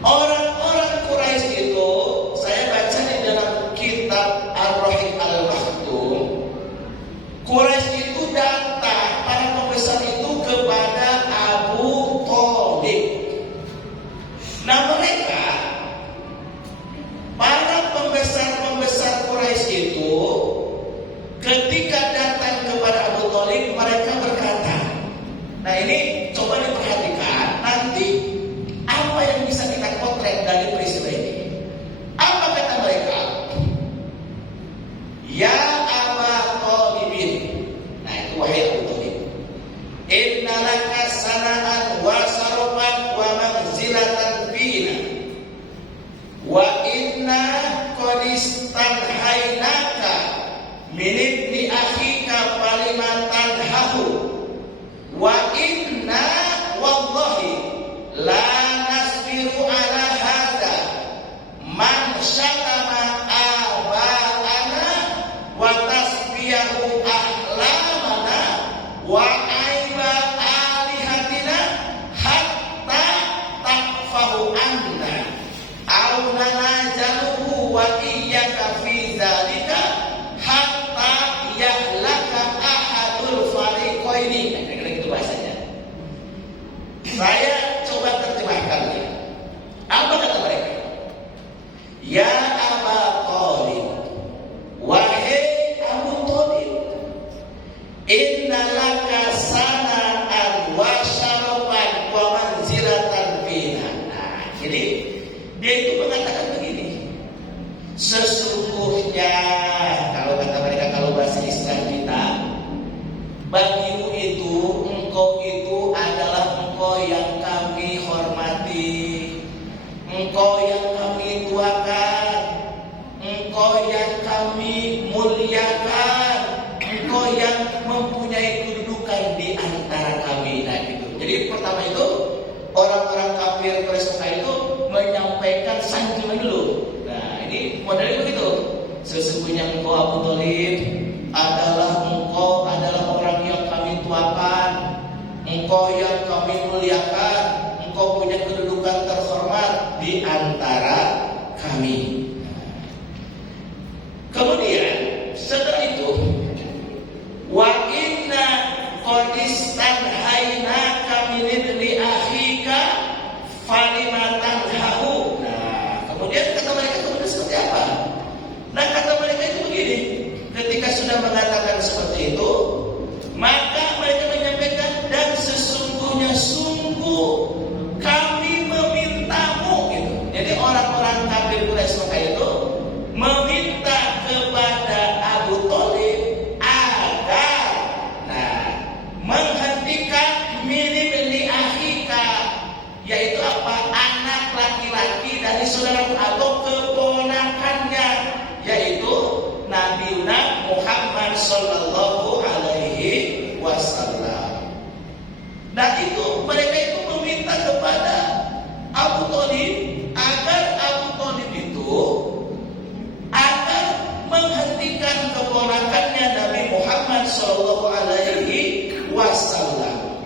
orang-orang Quraisy itu, saya baca di dalam kitab Ar-Rahiq Al-Maktum, Quraisy itu datang, para pembesar itu kepada Abu Thalib. Nah, mereka, para pembesar Quraisy itu ketika datang kepada Abu Thalib, mereka berkata, nah ini coba diperhatikan nanti apa yang bisa kita potret dari peristiwa ini. Apa kata mereka? Ya Aba Thalibin. Nah itu wahai Abu Thalib, innalaka sana'an wa sarfan wa manzilatan fina wa inna qad istanhainaka min ibni akhika falimatan hahu wa inna wallahi la nasbiru ala hadha man syatama aba'ana wa tasbiyahu ahlamana wa aiba alihatina hatta takfahu anna au nanajaluhu wa iyyaka fi dzalika hatta yahlaka ahadul fariqaini. Itu bahasanya. Saya coba terjemahkannya. Apa kata mereka? Ya Aba Thalib, wahai Abu Thalib, innalaka sana'an wa syarafan wa manzilatan fina. Nah, jadi dia itu mengatakan begini. Sesungguhnya, kalau kata mereka, kalau bahasa Islam kita, bagimu itu, engkau itu adalah engkau yang kami hormati, engkau yang kami tuakan, engkau yang kami muliakan, engkau yang mempunyai kedudukan di antara kami. Nah gitu. Jadi pertama itu orang-orang kafir Quraisy itu menyampaikan sanjungan dulu. Nah ini modelnya begitu. Sesungguhnya engkau Abu Thalib engkau adalah orang yang kami tuakan, engkau yang kami muliakan, engkau punya kedudukan terhormat di antara kami. Kemudian setelah itu, wa inna qad istanhainaka min ibni akhika falimatan hahu. Nah, kemudian kata mereka kemudian seperti apa? Nah, kata mereka itu begini. Ketika sudah mengatakan seperti itu, maka mereka menyampaikan, dan sesungguhnya sungguh kami memintamu gitu. Jadi orang-orang kafir Quraisy Mekah itu meminta kepada Abu Thalib agar menghentikan min akhika, yaitu apa? Anak laki-laki dari saudaramu atau keponakannya, yaitu Nabi Muhammad sallallahu alaihi wasallam. Nah itu mereka itu meminta kepada Abu Thalib agar Abu Thalib itu agar menghentikan keponakannya Nabi Muhammad sallallahu alaihi wasallam.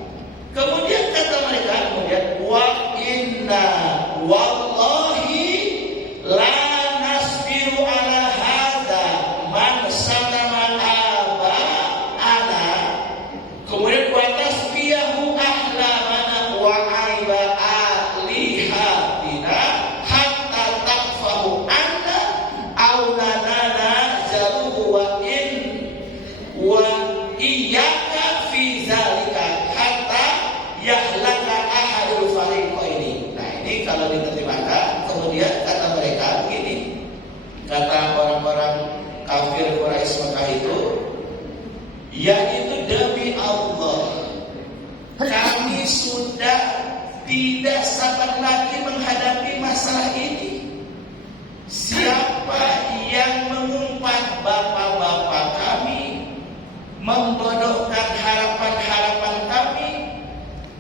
Kemudian kata mereka, wa inna wallahi la nasbiru ala hadza man satama aba ana. Kemudian wa tasbiyahu ahla kata orang-orang kafir Quraisy Mekah itu, yaitu demi Allah, kami sudah tidak sabar lagi menghadapi masalah ini. Siapa yang mengumpat bapak-bapak kami, membodohkan harapan-harapan kami,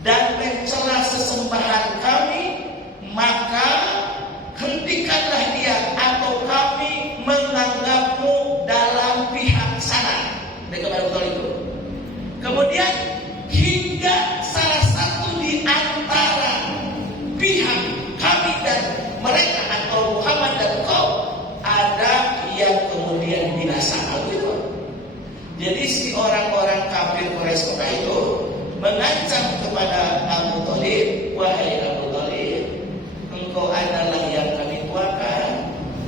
dan mencela sesembahan kami, maka hentikanlah dia atau kami menganggapmu dalam pihak sana. Mereka betul itu. Kemudian hingga salah satu di antara pihak kami dan mereka atau Muhammad dan kaum ada yang kemudian binasa. Jadi si orang-orang kafir Quraisy Mekah itu mengancam kepada Abu Thalib, wahai Abu Thalib, engkau adalah yang kami tuakan,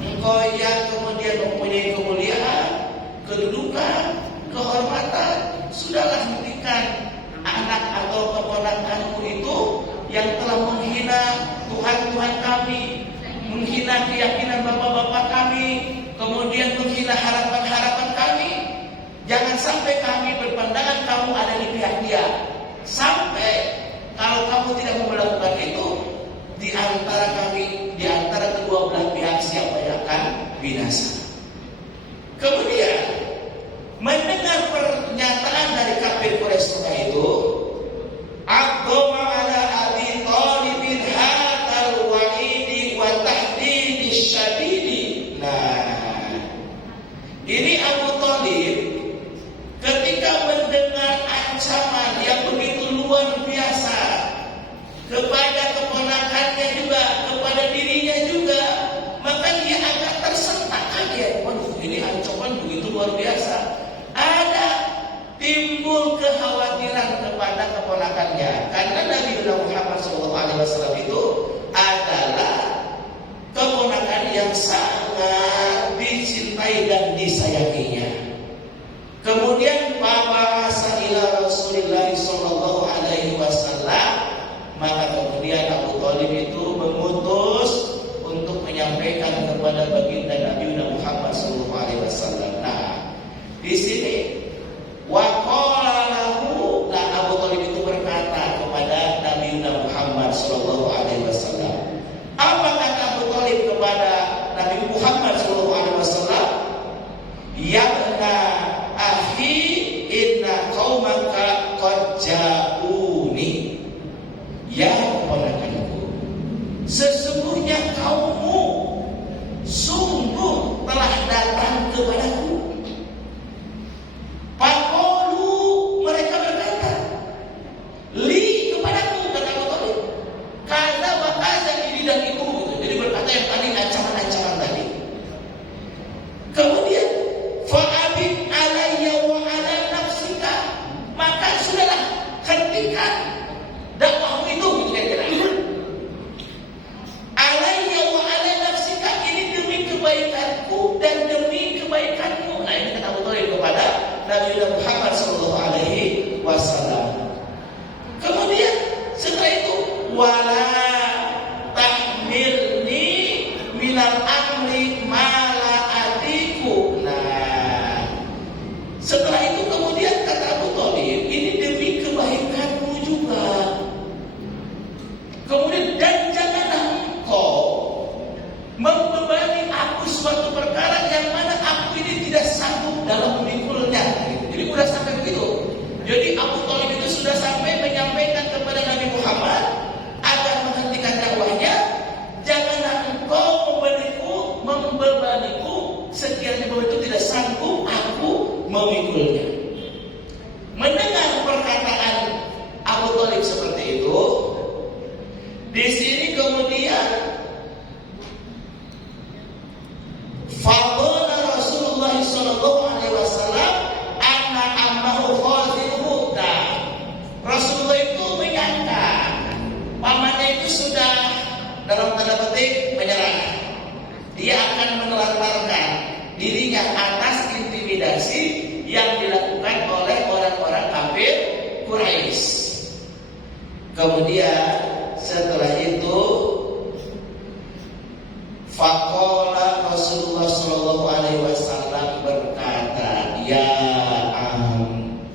engkau yang kemudian mempunyai kemuliaan, kedudukan, kehormatan, sudahlah hentikan anak atau keponakanmu itu yang telah menghina Tuhan-Tuhan kami, menghina keyakinan bapak-bapak kami, kemudian menghina harapan-harapan kami. Jangan sampai kami berpandangan kamu ada di pihak dia. Sampai kalau kamu tidak mau melakukan itu, di antara kami, di antara kedua belah pihak siapa yang akan binasa. Kemudian mendengar pernyataan dari kafir Quraisy Mekah itu, Aqdama ala Abi Thalib hadzal wa'idi wa tahdidi syadidi. Nah, ini Abu Thalib ketika mendengar ancaman yang begitu luar biasa kepada keponakannya juga, kepada dirinya juga, maka dia agak tersentak kaget. Waduh, ini ancaman begitu luar biasa. Ada timbul kekhawatiran kepada keponakannya, karena Nabi Muhammad SAW itu adalah keponakan yang sangat dicintai dan disayanginya. Kemudian Faba'asa ila Rasulillah sallallahu alaihi wasallam, maka kemudian Abu Thalib itu mengutus untuk menyampaikan kepada baginda Nabi Muhammad sallallahu alaihi wasallam. Nah, di sini waqala lahu, nah Abu Thalib itu berkata kepada Nabi Muhammad sallallahu alaihi wasallam. Apa kata Abu Thalib kepada Nabi Muhammad sallallahu alaihi wasallam? Ya akhi, inna qaumaka qad ja'uni. Ya keponakanku, sesungguhnya kaummu sungguh telah datang kepadaku. Faqalu, mereka berkata, li kepadaku, kata Abu Thalib, kaza wa kaza, ini dan itu. Jadi berkata yang tadi ancaman-ancaman tadi. Kemudian fa'abid alayya wa ala nafsika, maka sudahlah hentikan dakwahmu itu, kira-kira. Alayya wa ala nafsika, ini demi kebaikanku dan demi kebaikanmu. Nah, ini kata Abu Thalib kepada Nabi Muhammad sallallahu alaihi wasallam. Kemudian setelah itu, wala tahmilni minal amri mala adiku. Setelah itu kemudian kata Abu Thalib, ini demi kebaikanmu juga. Kemudian, dan janganlah engkau membebani aku suatu perkara yang mana aku ini tidak sanggup dalam memikulnya. Jadi sudah sampai begitu. Jadi Abu Thalib itu sudah sampai menyampaikan kepada Nabi Muhammad agar menghentikan dakwahnya. Janganlah engkau membebaniku sekiranya bahwa itu tidak sanggup aku memikulnya. Mendengar perkataan Abu Thalib seperti itu, di sini kemudian fadhana Rasulullah sallallahu alaihi wasallam anna ammahu khadhiruhu. Rasulullah itu menyangka pamannya itu sudah dalam tanda petik menyerah. Dia akan menelantarkan dirinya atas intimidasi yang dilakukan oleh orang-orang kafir Quraisy. Kemudian setelah itu faqala Rasulullah Shallallahu Alaihi Wasallam berkata,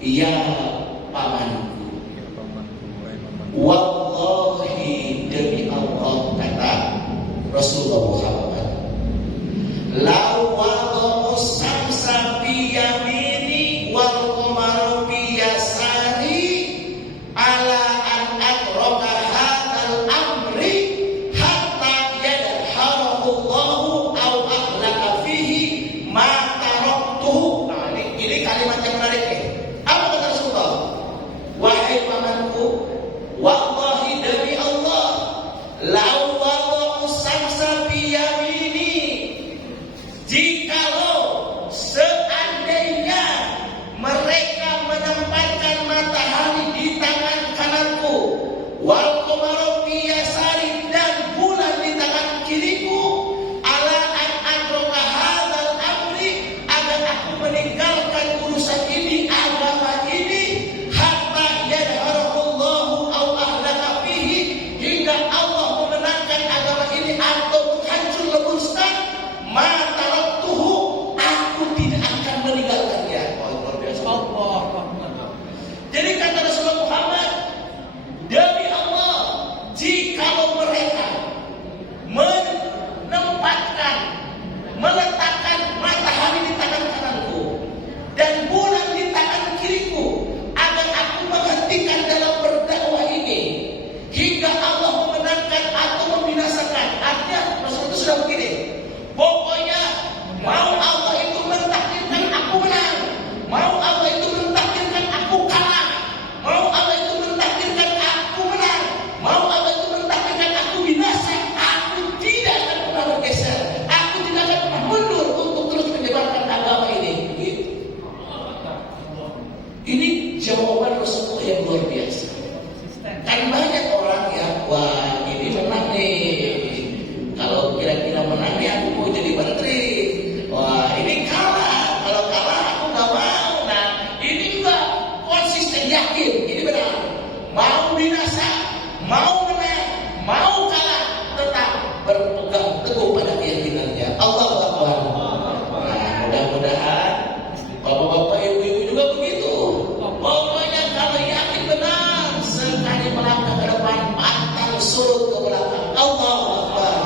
ya pamanku, wallahi demi Allah, kata Rasulullah Muhammad, lau wada'u samsa fi yamini wal qamaru fi yasari ala an atroka hadal amri hatta yadharahu Allahu au ahlaka fihi ma taraktuhu. Nah, ini kalimat yang menarik nih. Apa kata Rasulullah? Wahai pamanku, wallahi demi Allah, lau wada'u samsa fi yamini, jikalau seandainya mereka menempatkan matahari di tangan kananku, wal qamaru fi yasari, dan bulan di tangan kiriku, ala an adroka hadzal amri, agar aku meninggalkan urusan ini, agama ini, hatta yadharahullahu au ahlaka fihi, hingga Allah memenangkan agama ini atau menghancur lebuskan, ma taraktuhu, aku tidak akan meninggalkannya. Oh, luar biasa. Jadi kata Rasulullah Muhammad, demi Allah, jikalau mereka meletakkan matahari di tangan kananku dan bulan di tangan kiriku, agar aku menghentikan dalam berdakwah ini hingga Allah memenangkan atau membinasakan. Artinya Rasul itu sudah begini, pokoknya mau Allah itu mentakdirkan aku menang, mau Allah itu mentakdirkan aku kalah, mau Allah itu mentakdirkan aku menang, mau Allah itu mentakdirkan aku binasa, aku tidak akan pernah bergeser, aku tidak akan pernah mundur untuk terus menyebarkan agama ini. Gitu. Ini jawaban Rasulullah yang luar biasa. Kan banyak orang yang, wah ini menang nih, kalau kira-kira menang nih aku mau jadi menteri. Wah ini kalah, kalau kalah aku gak mau. Nah ini juga konsisten, yakin ini benar, mau binasa, mau menang, mau kalah, tetap berpegang teguh pada keyakinannya. Allahu Akbar. Nah mudah-mudahan bapak-bapak, ibu-ibu juga begitu. Pokoknya kalau yakin benar, sekali melangkah ke depan, pantang surut ke belakang. Allahu Akbar.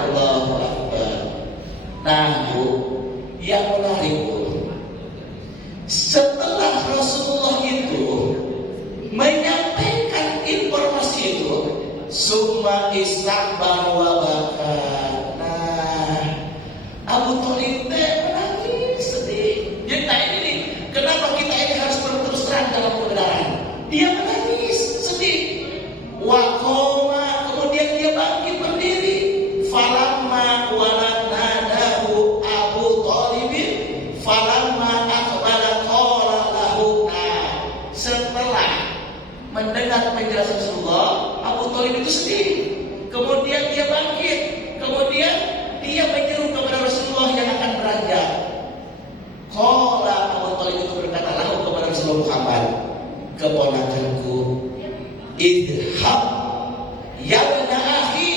Allahu Akbar. Nah Bu, yang menarik Bu, setelah Rasulullah itu menyampaikan informasi itu, summa istakbar wa baka. Nah, Abu Thalib menangis sedih. Jadi ini nih, kenapa kita ini harus berterus terang dalam kebenaran? Dia menangis sedih. Wa qoma, kemudian dia bangkit berdiri. Falamma walanadahu Abu Thalib, falamma aqbala qala lahu. Nah, setelah mendengar penjelasan Rasulullah, Abu Thalib itu sedih. Kemudian dia bangkit. Kemudian dia menyeru kepada Rasulullah yang akan beranjak. Qala, Abu Thalib itu berkata lahu kepada Rasulullah Muhammad, keponakanku, idhab ya bani akhi.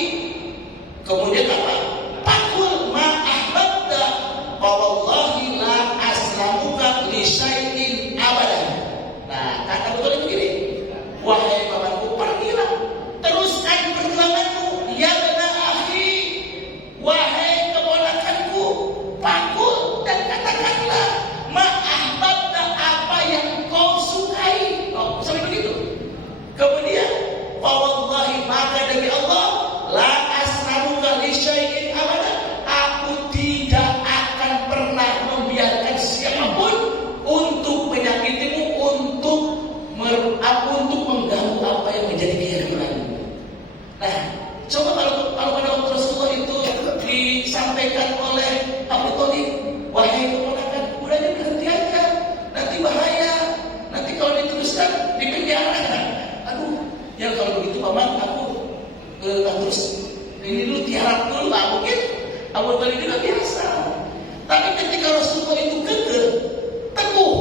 Kemudian apa? Pakul ma ahbabta, wa wallahi la aslamuka li syai'in abadan. Nah, kata Abu Thalib begini, wahai pamanku, pergilah, teruskan perjuanganmu, ya bani akhi, wahai keponakanku, pakul dan katakanlah ma ahbabta, apa yang kau sukai. Oh, sampai begitu. Kemudian wa wallahi, maka demi Allah, la asnamuka li syai'in abada, aku tidak akan pernah membiarkan siapapun untuk menyakitimu, untuk mengganggu apa yang menjadi keyakinanmu. Nah, coba kalau pada waktu Rasulullah itu disampaikan oleh Abu Thalib, wahai keponakan, udah berhenti aja, nanti bahaya, nanti kalau diteruskan di penjara. Aduh, ya kalau begitu paman, aku terus ini dulu tiarap dulu, mungkin Abu Thalib juga biasa. Tapi ketika Rasulullah itu kekeh, teguh,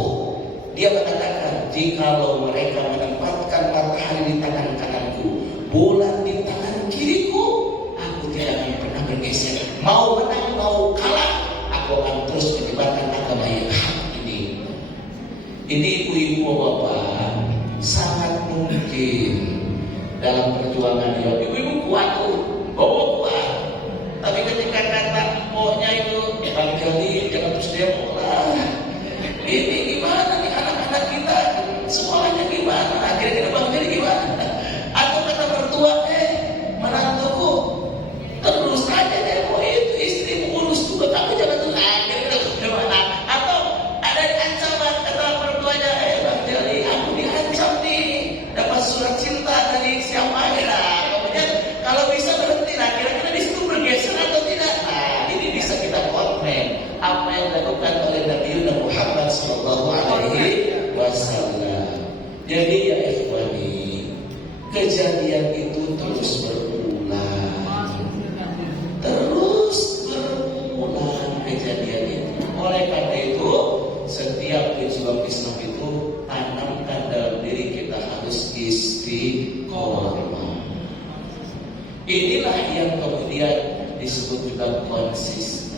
dia mengatakan, jikalau mereka menempatkan matahari di tangan kananku, bulan di tangan kiriku, aku tidak akan pernah bergeser. Mau menang, mau kalah, bapak, sangat mungkin dalam perjuangan ibu-ibu kuat tuh, bawa kuat. Tapi ketika kata empoknya itu, Bang Jali jangan terus demo lah. Ini gimana nih anak-anak kita sekolahnya gimana? Akhirnya Bang Jali gimana? Atau kata mertua, menantuku terus aja demo itu istrimu urus juga, kamu jangan terus akhirnya gimana? Atau ada ancaman kata mertuanya, Bang Jali aku diancam nih, dapat surat cinta dari siapa ya? Kemudian kalau bisa berhenti, nah kira-kira di situ bergeser atau tidak? Nah ini bisa kita komen apa yang dilakukan oleh Nabi Muhammad SAW. Jadi ya ikhwani, kejadian itu terus berulang kejadian itu. Oleh karena itu, setiap pejuang Islam itu tanamkan dalam diri kita harus istiqomah. Inilah yang kemudian disebut juga konsisten.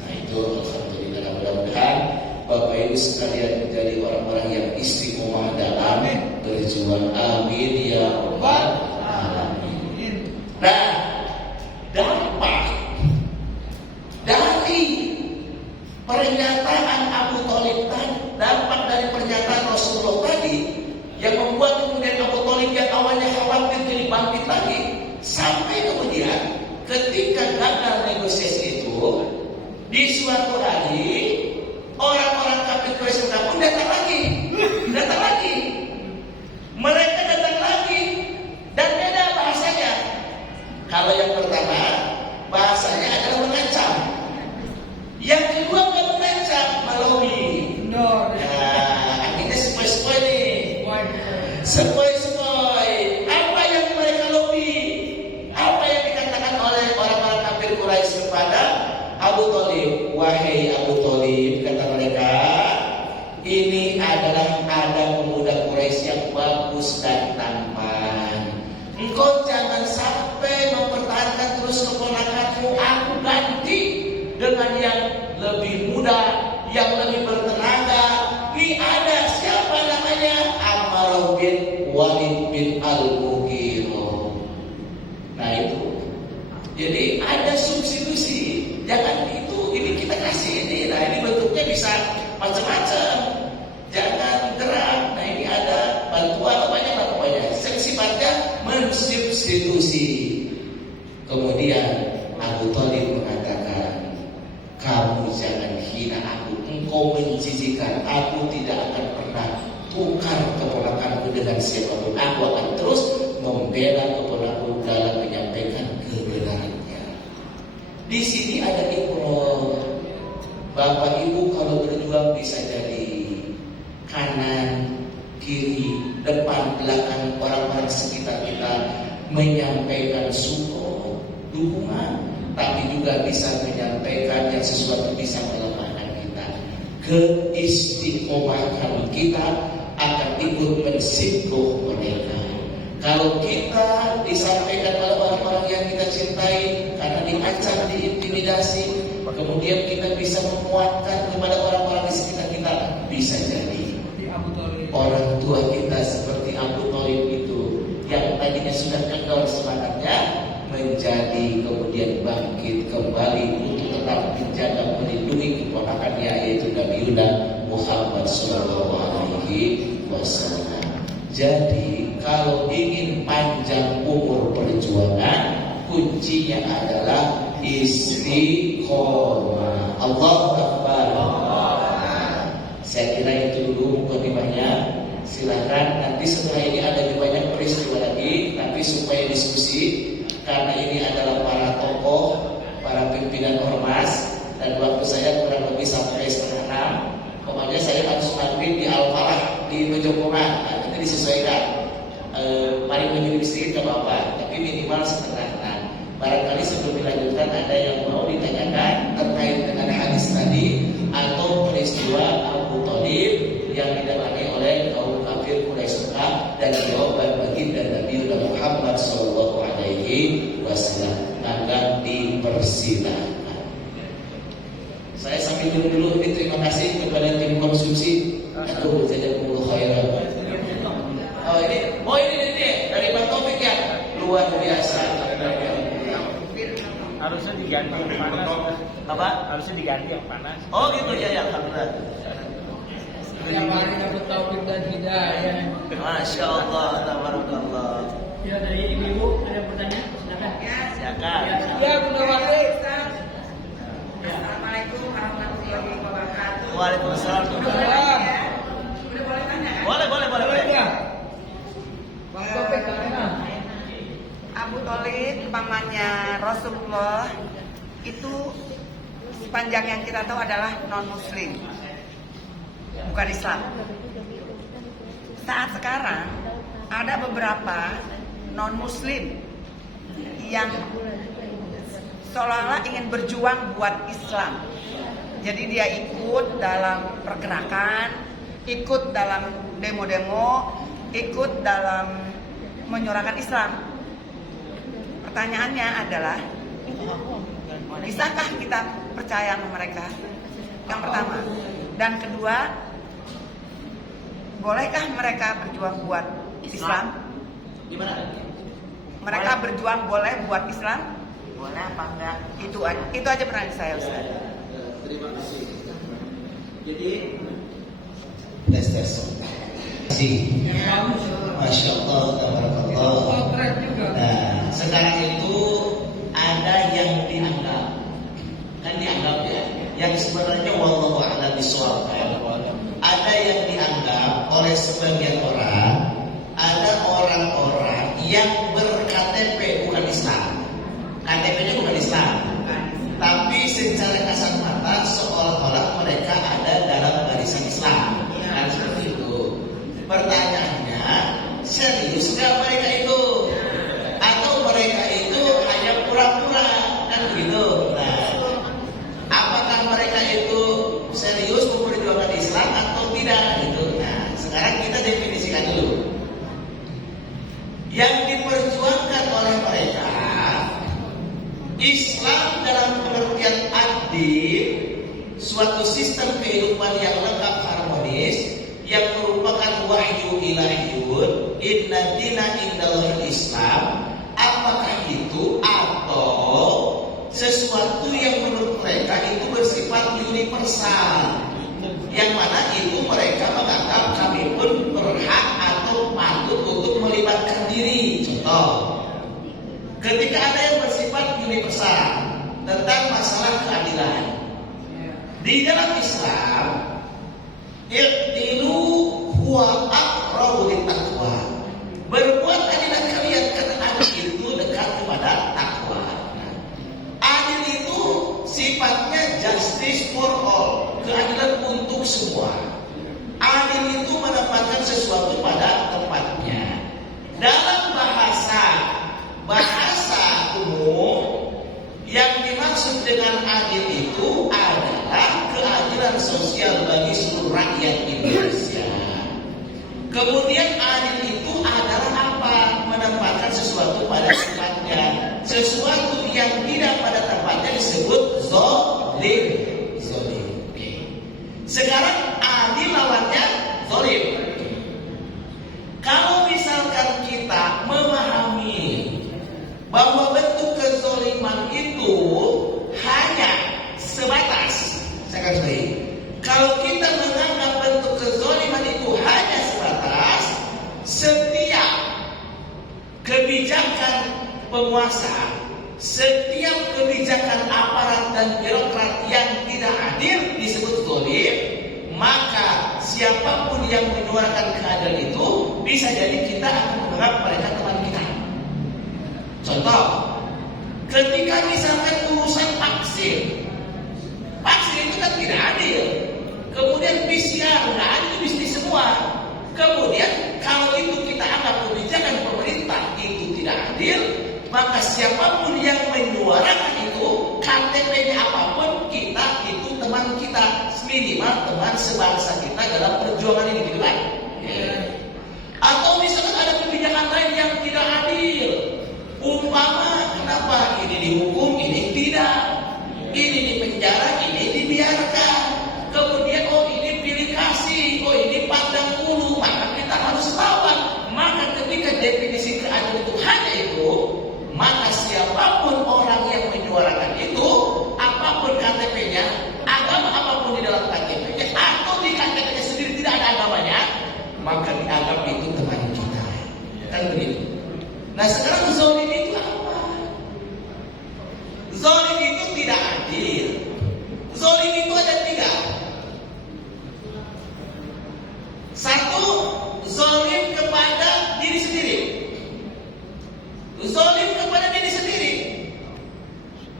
Nah itu alhamdulillah, mudah-mudahan Bapak Ibu sekalian menjadi orang-orang yang istiqomah dalam berjuang. Amin ya rabbal alamin. Nah, dampak dari pernyataan Abu Thalib tadi, dampak dari pernyataan Rasulullah tadi yang membuat kemudian Abu Thalib yang awalnya khawatir jadi bangkit lagi, sampai kemudian ketika gagal negosiasi itu, di suatu hari orang-orang kafir Quraisy pun datang lagi. Mereka datang lagi dan beda bahasanya. Kalau yang pertama bahasanya adalah mengancam, yang kedua bukan mengancam, melobi. Akhirnya sepoi-sepoi nih. Sepoi-sepoi. Apa yang mereka lobi? Apa yang dikatakan oleh orang-orang kafir Quraisy kepada Abu Thalib? Wahai Abu Thalib, kata mereka, ini adalah ada pemuda Quraisy yang bagus dan tampan. Engkau jangan sampai mempertahankan terus keponakanmu. Aku ganti dengan yang lebih muda, yang lebih bertenaga. Ini ada siapa namanya? Ammar bin Walid bin Al-Mughirah. Nah itu. Jadi ada substitusi. Jangan itu, ini kita kasih ini. Nah ini bentuknya bisa macam-macam. Jangan gerak. Nah ini ada bantuan banyak. Sifatnya mensubstitusi. Kemudian Abu Thalib mengatakan, kamu jangan hina aku, engkau menjijikan. Aku tidak akan pernah tukar keponakanku dengan siapapun. Aku akan terus membela keponakanku dalam menyampaikan kebenarannya. Di sini ada ibrah. Bapak Ibu kalau berjuang bisa jadi kanan, kiri, depan, belakang, orang-orang sekitar kita menyampaikan support, dukungan, tapi juga bisa menyampaikan yang sesuatu bisa melemahkan kita. Keistiqomahan kita akan ikut mensikoh mereka. Kalau kita disampaikan oleh orang-orang yang kita cintai karena diancam, diintimidasi, kemudian kita bisa menguatkan kepada orang-orang di sekitar kita, bisa jadi orang tua kita seperti Abu Thalib itu yang tadinya sudah kendor semangatnya menjadi kemudian bangkit kembali untuk tetap menjaga melindungi keponakannya, yaitu Nabi Muhammad SAW. Jadi kalau ingin panjang umur perjuangan, kuncinya adalah istiqomah. Allahu Akbar. Saya kira itu dulu mukadimahnya. Silakan nanti setelah ini ada lebih banyak peristiwa lagi, tapi supaya diskusi, karena ini adalah para tokoh, para pimpinan ormas, dan waktu saya kurang lebih sampai 5:30. Pokoknya saya harus maghrib di Al-Falah di Pejombongan. Nanti disesuaikan. Mari menjadi sedikit ke Bapak, tapi minimal 5:30. Barangkali sebelum dilanjutkan ada yang mau ditanyakan terkait dengan hadis tadi atau peristiwa Abu Thalib yang didatangi oleh kaum kafir Quraisy dan jawaban baginda Nabi Muhammad SAW. Maka dipersilakan. Saya sambil dulu ini terima kasih kepada tim konsumsi Aduh, jazakumullah khairan. Oh ini dari Pak Taufik ya, luar biasa. Harusnya diganti yang panas. Apa? Harusnya diganti yang panas. Oh gitu ya, alhamdulillah. Yang paling dapat taufik dan hidayah. Masya Allah, tabarakallah. Ya, dari ibu-ibu ada pertanyaan, silakan. Silakan. Ya, Bunda Wali. Assalamualaikum warahmatullahi wabarakatuh. Waalaikumsalam. Udah boleh tanya kan? Boleh. Ya. Bang Taufik kemana? Abu Thalib pamannya Rasulullah itu sepanjang yang kita tahu adalah non muslim, bukan Islam. Saat sekarang ada beberapa non muslim yang seolah-olah ingin berjuang buat Islam. Jadi dia ikut dalam pergerakan, ikut dalam demo-demo, ikut dalam menyuarakan Islam. Pertanyaannya adalah, bisakah kita percaya sama mereka? Yang pertama. Dan kedua, bolehkah mereka berjuang buat Islam? Gimana? Mereka berjuang boleh buat Islam? Boleh apa enggak? Itu aja pertanyaan saya, Ustaz. Terima kasih. Jadi tes. Masya Allah, tabarakallah. Potret juga. Nah, sekarang itu ada yang dianggap ya, yang sebenarnya wallahu a'lam bishawab. Ada yang dianggap oleh sebagian orang, ada orang-orang yang ber-KTP bukan Islam. KTP-nya bukan Islam, tapi secara kasat mata seolah-olah mereka ada dalam barisan Islam. Kan seperti itu. Pertanyaannya, serius nggak mereka itu? Atau mereka itu hanya pura-pura? Kan begitu. Nah, apakah mereka itu serius memperjuangkan Islam atau tidak? Gitu. Nah, sekarang kita definisikan dulu. Yang diperjuangkan oleh mereka Islam dalam pengertian adil, suatu sistem kehidupan yang lengkap harmonis, yang merupakan wahyu ilahiyun, inna dina indallahil Islam. Apakah itu atau sesuatu yang menurut mereka itu bersifat universal, yang mana itu mereka menganggap kami pun berhak atau patut untuk melibatkan diri. Contoh, ketika ada yang bersifat universal tentang masalah keadilan di dalam Islam, i'dilu huwa aqrabu littaqwa. Berbuat adilah kalian karena adil itu dekat kepada takwa. Adil itu sifatnya justice for all, keadilan untuk semua. Adil itu menempatkan sesuatu pada tempatnya. Dalam bahasa umum, yang dimaksud dengan adil itu adalah keadilan sosial bagi seluruh rakyat Indonesia. Kemudian adil itu adalah apa? Menempatkan sesuatu pada tempatnya. Sesuatu yang tidak pada tempatnya disebut zalim. Sekarang adil lawannya zalim. Kalau misalkan kita memahami bahwa bentuk kezaliman itu hanya sebatas, saya akan sebut, kalau kita menganggap bentuk kezaliman itu hanya sebatas setiap kebijakan penguasa, setiap kebijakan aparat dan birokrat yang tidak adil disebut zalim, maka siapapun yang menyuarakan keadilan itu bisa jadi kita akan menganggap mereka teman kita. Contoh, ketika misalkan urusan vaksin itu kan tidak adil. Kemudian PCR nggak adil, bisnis semua. Kemudian kalau itu kita anggap kebijakan pemerintah itu tidak adil, maka siapapun yang menyuarakan itu, KTP-nya apapun, kita itu teman kita, minimal teman sebangsa kita dalam perjuangan ini, gitu kan? Atau misalkan ada kebijakan lain yang tidak adil. Umpama kenapa ini dihukum, ini tidak, ini dipenjara, ini dibiarkan, kemudian ini pilih kasih, ini adil. Zolim itu ada 3. Satu, zolim kepada diri sendiri. Zolim kepada diri sendiri.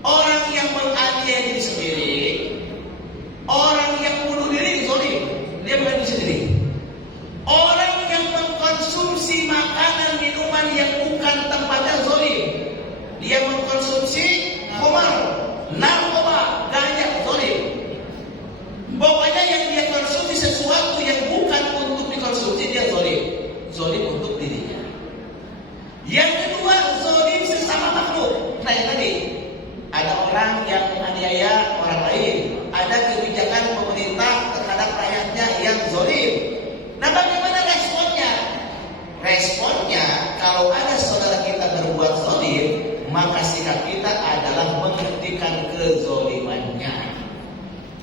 Orang yang menganiaya diri sendiri, orang yang bunuh diri zolim, dia bukan diri sendiri. Orang yang mengkonsumsi makanan minuman yang bukan tempatnya zolim, dia mengkonsumsi khamar, narkoba, ganja, zolim. Pokoknya yang dia konsumsi sesuatu yang bukan untuk dikonsumsi, dia zolim. Zolim untuk dirinya. Yang kedua, zolim sesama makhluk. Nah yang tadi, ada orang yang menganiaya orang lain, ada kebijakan pemerintah terhadap rakyatnya yang zolim. Nah bagaimana responnya? Responnya, kalau ada saudara kita berbuat zolim, maka sikap kita adalah menghentikan kezolimannya.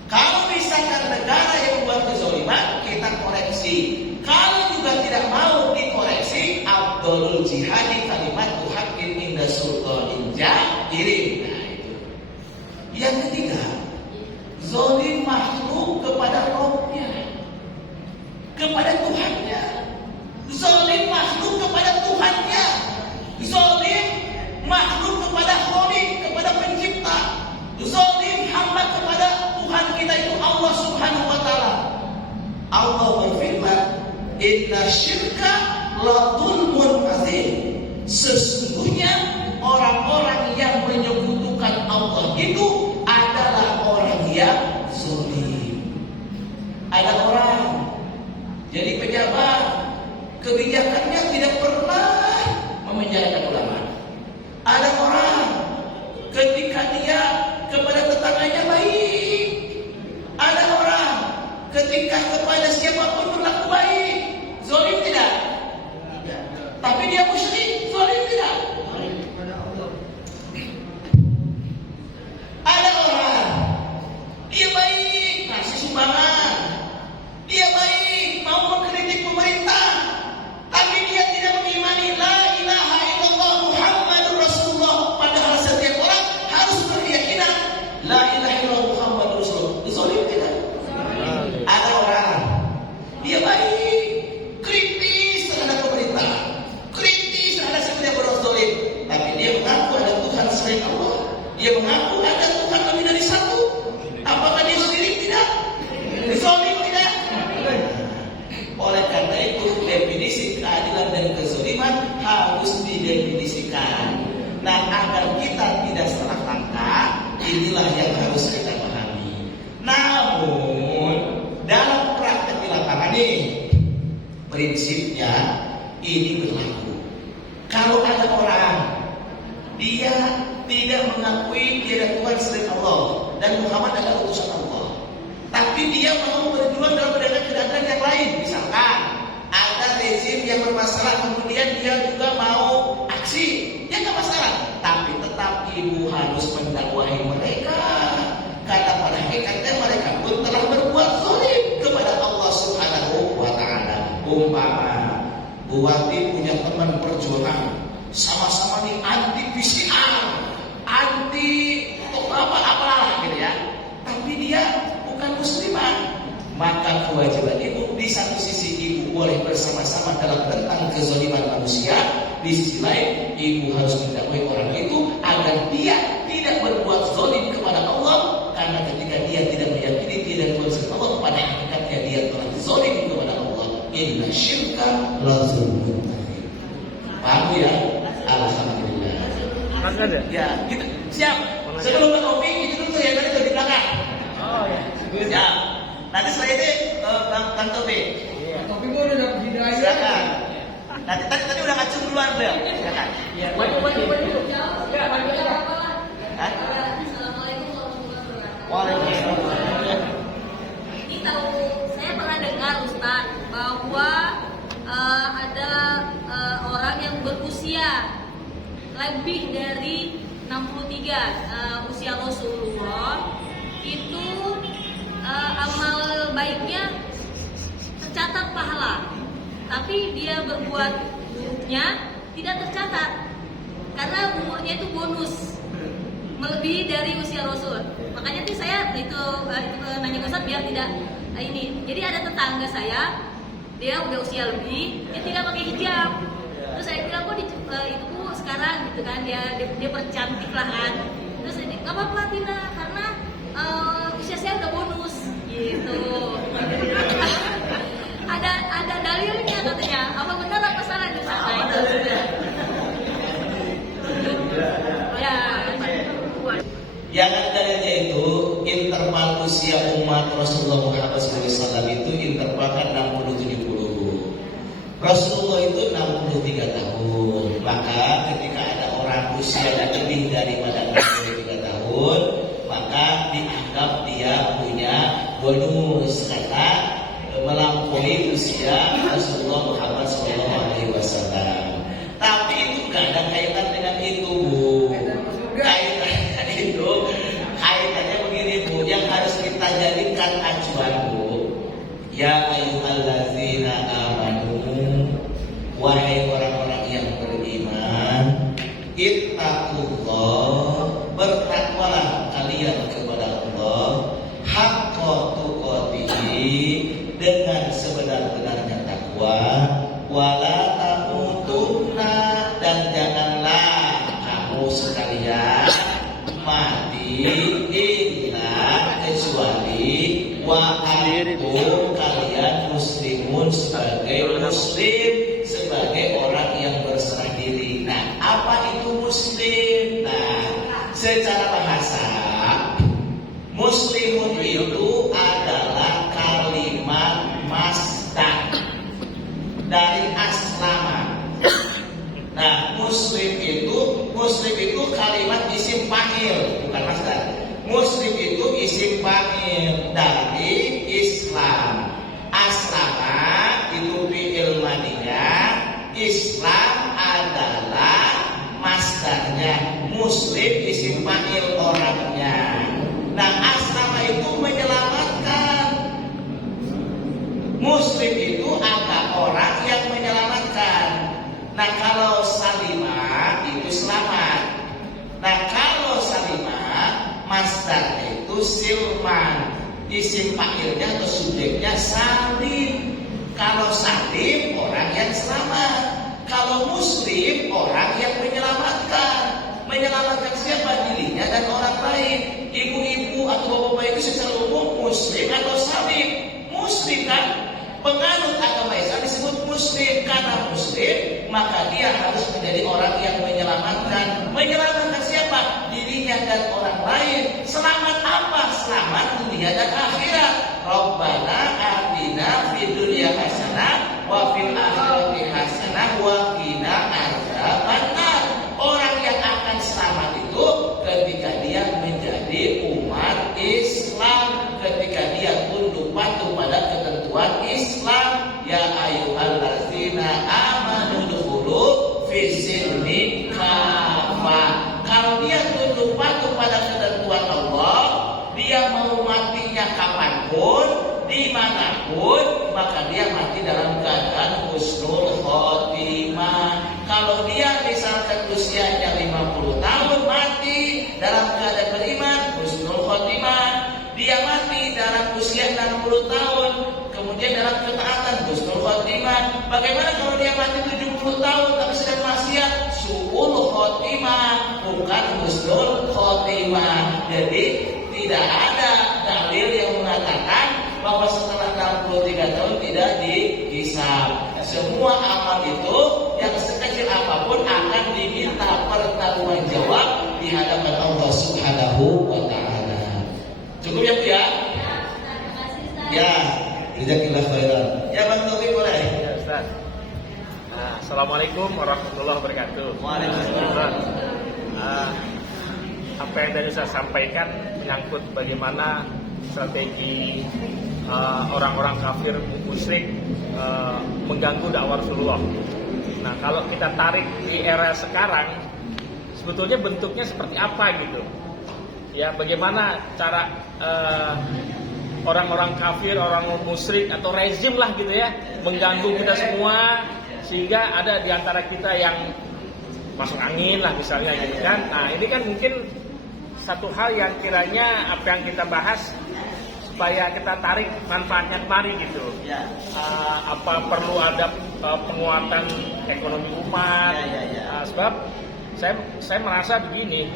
Kalau misalkan negara yang membuat kezoliman, kita koreksi. Kalau juga tidak mau dikoreksi, Abdul jihadi kalimat haqqin inda sultanin jairin. Nah itu. Yang ketiga, zolim makhluk kepada Rabbnya, kepada Tuhannya. Zolim makhluk kepada Tuhannya. Zolim makhluk kepada Khalik, kepada pencipta. Zolim hamba kepada Tuhan kita itu Allah Subhanahu wa taala. Allah berfirman, "Inna syirka la dzulmun azim." Sesungguhnya orang-orang yang menyekutukan Allah itu adalah orang yang zalim. Ada orang jadi pejabat, kebijakannya tidak pernah memenjarakan ulama. Ada orang ketika dia kepada tetangganya baik. Ada orang ketika kepada siapapun berlaku baik. Zalim tidak? Tidak. Tapi dia musyrik, zalim tidak? Ada orang dia baik, kasih sumbangan. Dia baik, mau mengkritik pemerintah, tapi dia tidak mengimani la ilaha illallah Muhammadur Rasulullah. Padahal setiap orang harus berkeyakinan la ilaha illallah Muhammadur Rasulullah. Zalim tidak? Ada orang dia baik, kritis terhadap pemerintah, kritis terhadap siapa berbuat zalim, tapi dia mengaku ada Tuhan selain Allah. Dia mengaku ada Tuhan lebih dari satu. Apakah dia syirik? Tidak. Zalim tidak? Oleh karena itu definisi keadilan dan kezaliman harus didefinisikan. Nah agar kita tidak salah langkah, inilah yang harus kita pahami. Namun dalam praktek di lapangan ini prinsipnya ini berlaku. Kalau ada orang dia tidak mengakui tiada Tuhan selain Allah dan Muhammad adalah utusan Allah, tapi dia mau berjuang dalam menegakkan keadilan yang lain. Misalkan ada rezim yang bermasalah, kemudian dia juga mau aksi, dia nggak masalah. Tapi tetap ibu harus mendakwahi mereka, karena pada hakikatnya mereka pun telah berbuat zalim kepada Allah Subhanahu wa taala. Umpama Bu Wati punya teman perjuangan, sama-sama nih anti PCR, anti apalah gitu ya, tapi dia bukan muslimah, maka kewajiban ibu di satu sisi ibu boleh bersama-sama dalam tentang kezaliman manusia, di sisi lain ibu harus mendakwai orang itu agar dia tidak berbuat zalim kepada Allah, karena ketika dia tidak meyakini tidak Tuhan selain Allah, pada hakikatnya dia telah zalim kepada Allah. Inna syirka la dzulmun azim. Paham ya? Alhamdulillah. Ada? Ya, gitu. Siap. Sebelum ke topik itu dulu ya, tadi tuh di belakang. Oh ya. Ya. Nanti setelah ini Kang Topik. Tapi gua udah dapat hidayah. Silakan. Nanti tadi udah ngacung duluan beliau. Silakan. Ya, maju. Ya, maju. Hah? Assalamualaikum warahmatullahi wabarakatuh. Waalaikumsalam. Ini tahu, saya pernah dengar Ustaz bahwa ada orang yang berusia lebih dari 63 usia Rasulullah itu amal baiknya tercatat pahala, tapi dia berbuat buruknya tidak tercatat karena umurnya itu bonus melebihi dari usia Rasul. itu nanya ke Ustaz biar tidak ini. Jadi ada tetangga saya, dia udah usia lebih, dia tidak pakai hijab. Terus saya bilang kok itu Bu sekarang gitu kan, dia percantik lah kan. Terus saya bilang, nggak apa-apa Tina, karena usia saya udah bonus gitu. ada dalilnya katanya. Apa benar apa salah di sana itu? Ya. Yang dalilnya itu interval usia umat Rasulullah Muhammad SAW itu interval kan 60-70. Rasulullah itu 63 tahun. Maka ketika ada orang usia lebih daripada 63 tahun, maka dianggap dia punya bonus karena melampaui usia Rasulullah Muhammad SAW. Tapi itu gak ada kaitan dengan itu, Bu. Kaitannya begini, Bu, yang harus kita jadikan acuan, Bu. Ya ayyuhallazina amanu, wahai orang-orang yang beriman, ittaqullah, bertakwalah kalian kepada Allah, haqqa tuqatihi, dengan sebenar-benarnya takwa, wala tamutunna, dan janganlah kamu sekalian mati illa kecuali wa antum kalian muslimun, sebagai muslim, sebagai orang yang berserah diri. Nah, apa itu muslim? Nah, secara bahasa muslimun itu adalah kalimat masdar dari aslama. Nah, muslim itu kalimat isim fa'il, bukan masdar. Muslim itu isim fa'il dari Islam. Aslama itu fi'il madiyah, Islam adalah masdarnya, muslim isim fa'il orangnya. Nah, aslama itu menyelamatkan. Muslim itu ada orang yang menyelamatkan. Nah, kalau salimah itu selamat. Nah, kalau salimah masdarnya itu silman, isim fa'ilnya atau subjeknya salim. Kalau salim orang yang selamat. Kalau muslim orang yang menyelamatkan. Menyelamatkan siapa? Dirinya dan orang lain. Ibu-ibu atau bapak-bapak itu secara umum muslim atau salim? Muslim kan? Penganut agama Islam disebut muslim. Karena muslim, maka dia harus menjadi orang yang menyelamatkan. Menyelamatkan siapa? Dirinya dan orang lain. Selamat apa? Selamat dunia dan akhirat. Rabbana atina fid dunya hasanah wa fil akhirati hasanah wa qina adzabannar. Orang yang akan selamat itu ketika dia menjadi umat Islam, ketika dia tunduk patuh pada ketentuan Islam. Ya ayyuhallazina amanu dukhulu fisilmi kafah. Kalau dia tunduk patuh pada ketentuan Allah, dia mau matinya kapanpun, dimanapun, maka dia mati dalam keadaan husnul khotimah. Kalau dia misalkan usianya 50 tahun mati dalam keadaan beriman, husnul khotimah. Dia mati dalam usia 60 tahun, kemudian dalam ketaatan, husnul khotimah. Bagaimana kalau dia mati 70 tahun tapi sedang maksiat? Su'ul khotimah, bukan husnul khotimah. Jadi tidak ada dalil yang mengatakan bahwa setelah 63 tahun tidak dihisab. Semua amal itu yang sekecil apapun akan diminta pertanggung jawab di hadapan Allah Subhanahu wa taala. Cukup ya Bu ya? Ya, jazakallahu khairan. Ya Bang Taufik boleh? Ya Ustaz. Assalamualaikum warahmatullahi wabarakatuh. Waalaikumsalam. Apa yang tadi saya sampaikan menyangkut bagaimana strategi orang-orang kafir musyrik mengganggu dakwah Rasulullah. Nah, kalau kita tarik di era sekarang, sebetulnya bentuknya seperti apa gitu? Ya, bagaimana cara orang-orang kafir, orang musyrik atau rezim lah gitu ya, mengganggu kita semua sehingga ada di antara kita yang masuk angin lah misalnya gitu kan. Nah, ini kan mungkin satu hal yang kiranya apa yang kita bahas supaya kita tarik manfaatnya kemari gitu. Ya. Apa perlu ada penguatan ekonomi umat? Sebab saya merasa begini,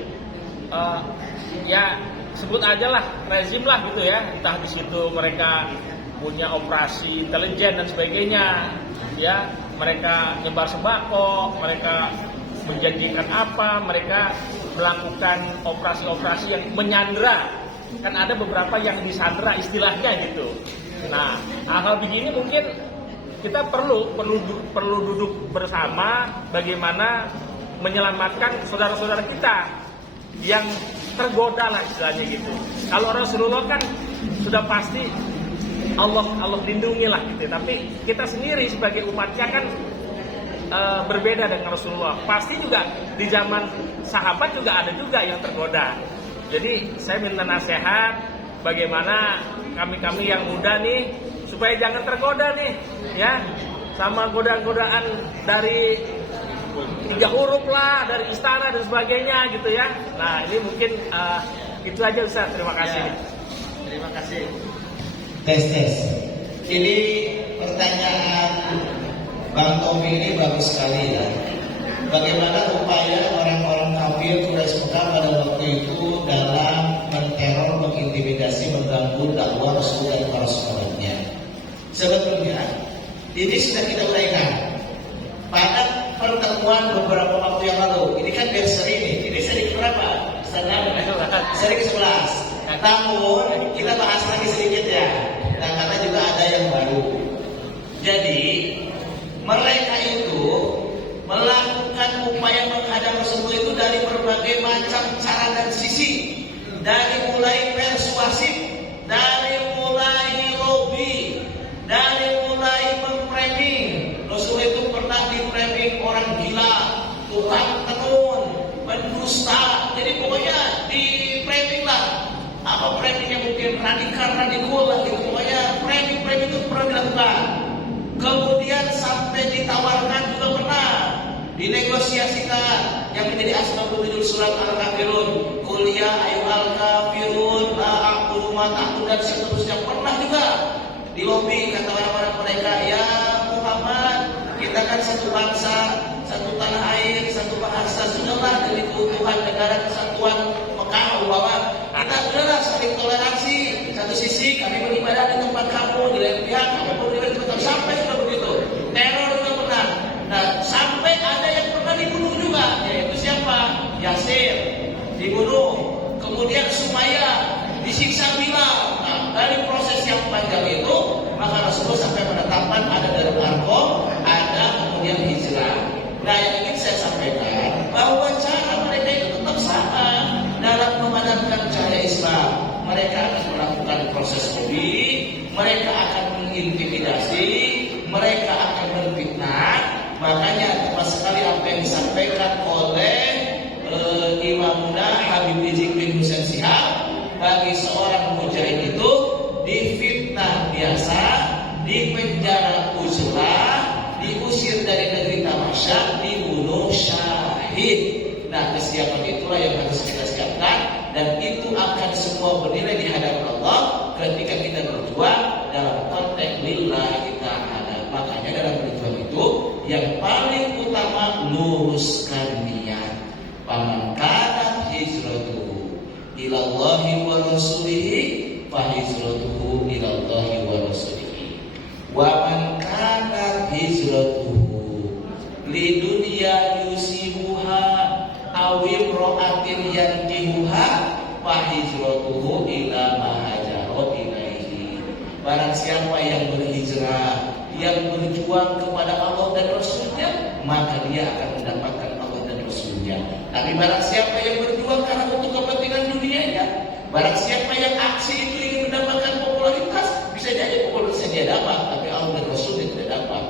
ya sebut aja lah rezim lah gitu ya, entah di situ mereka punya operasi intelijen dan sebagainya, ya mereka nyebar sembako, mereka menjanjikan apa, mereka melakukan operasi-operasi yang menyandera, kan ada beberapa yang disandera istilahnya gitu. Nah hal-hal begini mungkin kita perlu duduk bersama bagaimana menyelamatkan saudara-saudara kita yang tergoda lah istilahnya gitu. Kalau Rasulullah kan sudah pasti Allah lindungi lah gitu. Tapi kita sendiri sebagai umatnya kan berbeda dengan Rasulullah. Pasti juga di zaman sahabat juga ada juga yang tergoda. Jadi saya minta nasihat bagaimana kami yang muda nih supaya jangan tergoda nih ya sama godaan-godaan dari 3 huruf lah, dari istana dan sebagainya gitu ya. Nah ini mungkin itu aja Ustaz, terima kasih. Ya, terima kasih. Tes. Ini pertanyaan Bang Tommy ini bagus sekali ya. Bagaimana upaya orang-orang kafir Quraisy Mekah pada waktu itu dalam menteror, mengintimidasi, mengganggu dakwah Rasul dan para sahabatnya. Sebetulnya ini sudah kita uraikan pada pertemuan beberapa waktu yang lalu. Ini kan berseri ini seri berapa? Seri ke-11. Namun kita bahas lagi sedikit ya. Dan karena juga ada yang baru. Jadi mereka itu melakukan upaya menghadap Rasulullah itu dari berbagai macam cara dan sisi. Dari mulai persuasif, dari mulai lobby, dari mulai memframing. Rasulullah itu pernah di-framing orang gila, tukang tenun, pendusta. Jadi pokoknya di-framing lah. Apa framingnya mungkin radikal lah gitu. Pokoknya framing itu pernah dilakukan. Kemudian sampai ditawarkan juga pernah dinegosiasikan yang menjadi asbabul nuzul surat Al-Kafirun, qul ya ayyuhal kafirun la a'budu ma ta'budun, dan seterusnya. Pernah juga di lobi kata orang-orang mereka, ya Muhammad, kita kan satu bangsa, satu tanah air, satu bahasa, sudahlah dari keutuhan negara kesatuan Mekah bahwa kita sudahlah saling toleransi. Satu sisi kami beribadah di tempat kamu, di lain pihak kami beribadah di tempat, sampai sudah begitu. Teror juga pernah. Nah, sampai ada yang pernah dibunuh juga, yaitu siapa? Yasir dibunuh. Kemudian Sumayyah disiksa Bilal. Nah, dari proses yang panjang itu, maka Rasulullah sampai menetapkan ada Darul Arqam, ada kemudian hijrah. Nah, yang ingin saya sampaikan bahwa cara mereka itu tetap sama dalam memanfaatkan cahaya Islam. Mereka akan melakukan proses lobby, mereka akan mengintimidasi, mereka akan menfitnah. Makanya tepat sekali apa yang disampaikan oleh Imamuna Habib Rizik bin Husain Shihab, bagi seorang mujahid itu difitnah biasa, dipenjara uzlah, diusir dari negeri Tamasya, dibunuh syahid. Nah, kesiapan itulah yang harus kita siapkan, dan itu akan semua bernilai di hadapan Allah ketika kita berjuang dalam konteks lillahi ta'ala. Makanya dalam berjuang itu yang paling utama luruskan niat. Faman kanat hijratuhu ilallahi wa rasulihi fa hijratuhu ilallahi wa rasulihi. Wa man kanat hijratuhu lidunya yusibuha aw imra'atin yankihuha fa hijratuhu ila ma hajara ilaihi. Barang siapa yang berhijrah, yang berjuang kepada Allah dan Rasulnya, maka dia akan mendapatkan Allah dan Rasulnya. Tapi barang siapa yang berjuang karena untuk kepentingan dunianya, barang siapa yang aksi itu ingin mendapatkan popularitas, bisa jadi popularitasnya dia dapat, tapi Allah dan Rasulnya tidak dapat.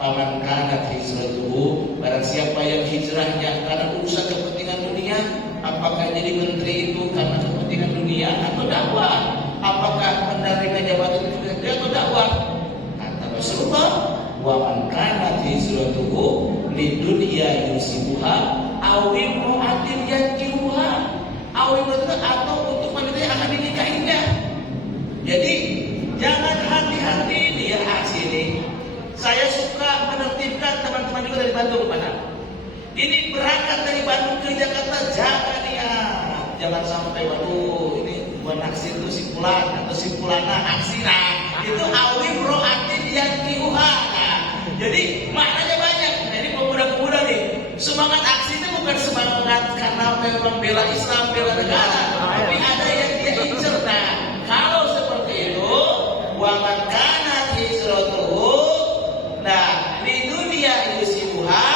Paman kanat hijratuhu, barang siapa yang hijrahnya karena urusan kepentingan dunia, apakah jadi menteri itu karena kepentingan dunia atau dakwah? Apakah menerima jabatan itu atau dakwah? Rasulullah, wa man kanat hijratuhu lidunya yusibuha aw imra'atin yankihuha. Awin itu atau untuk wanita yang akan dinikahinya. Jadi jangan hati-hati nih ya aksi ini. Saya suka menertibkan teman-teman juga dari Bandung mana. Ini berangkat dari Bandung ke Jakarta, jaga dia. Jangan sampai waduh ini buat naksir itu simpulan atau simpulana aksi nah. Itu awin proaktif yang kiuha. Nah, jadi maknanya banyak. Nah, ini pemuda-pemuda nih. Semangat aksi itu bukan semangat karena memang bela Islam, bela negara, tapi ada yang dia incer. Nah, kalau seperti itu, wa man kanat hijratuhu, nah di dunia yusibuha,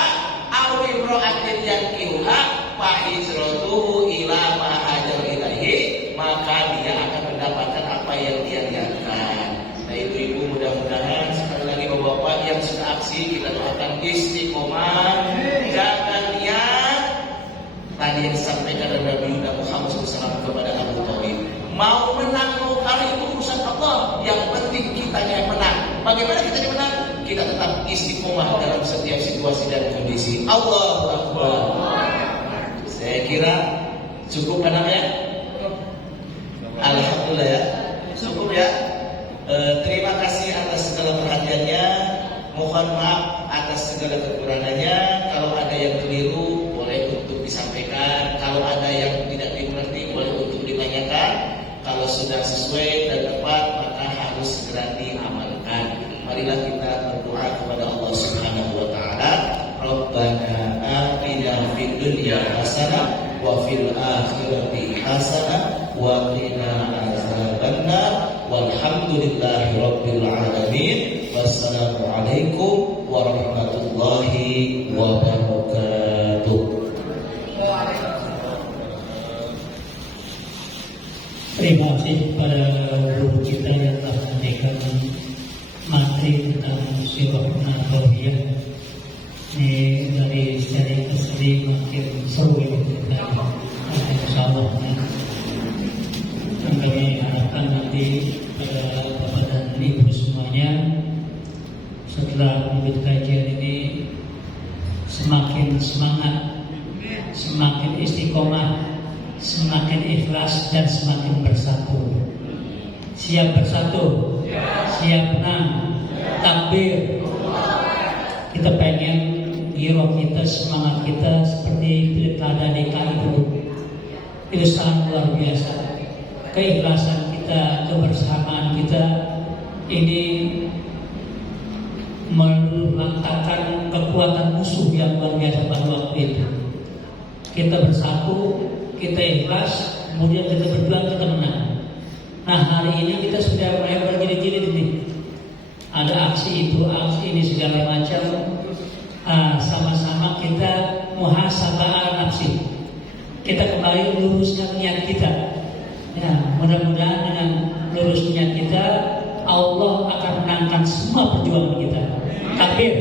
aw imra'atin yankihuha, fa hijratuhu ila ma hajar ilaihi, maka dia akan mendapatkan apa yang dia niatkan. Nah, ibu-ibu mudah-mudahan sekali lagi bapak-bapak yang sudah aksi kita doakan istiqomah, jaga niat. Tadi yang disampaikan oleh Nabi Muhammad SAW kepada Abu Thalib, mau menang mau kalah itu urusan Allah, yang penting kita yang menang. Bagaimana kita yang menang? Kita tetap istiqomah dalam setiap situasi dan kondisi. Allahu Akbar. Saya kira cukup namanya. Alhamdulillah ya, cukup ya. Terima kasih atas segala perhatiannya. Mohon maaf atas segala kekurangannya. Kalau ada yang keliru boleh untuk disampaikan. Kalau ada yang tidak dimengerti boleh untuk ditanyakan. Kalau sudah sesuai dan tepat maka harus segera diamalkan. Marilah kita berdoa kepada Allah Subhanahu wa taala. Rabbana atina fid dunya hasanah wa fil akhirati hasanah wa qina azabannar. Walhamdulillahi rabbil alamin. Wassalamualaikum warahmatullahi wabarakatuh. Terima kasih pada guru kita yang telah menyampaikan materi tentang Surah An-Nahl. Ini dari seri ke seri makin seru ya kita. Insyaallah. Dan kami harapkan nanti pada Bapak dan Ibu semuanya setelah mengikuti kajian ini semakin semangat, semakin istiqomah, semakin ikhlas dan semakin bersatu. Siap bersatu, siap menang, takbir. Kita pengen giro kita, semangat kita seperti pilkada DKI dulu. Itu sangat luar biasa. Keikhlasan kita, kebersamaan kita ini melantangkan kekuatan musuh yang luar biasa pada waktu itu. Kita bersatu, kita ikhlas, kemudian kita berjuang, kita menang. Nah, hari ini kita sudah mulai berjilid-jilid ini. Ada aksi itu, aksi ini segala macam. Sama-sama kita muhasabah nafsi. Kita kembali luruskan niat kita. Ya, mudah-mudahan dengan lurus niat kita, Allah akan menangkan semua perjuangan kita. Takbir.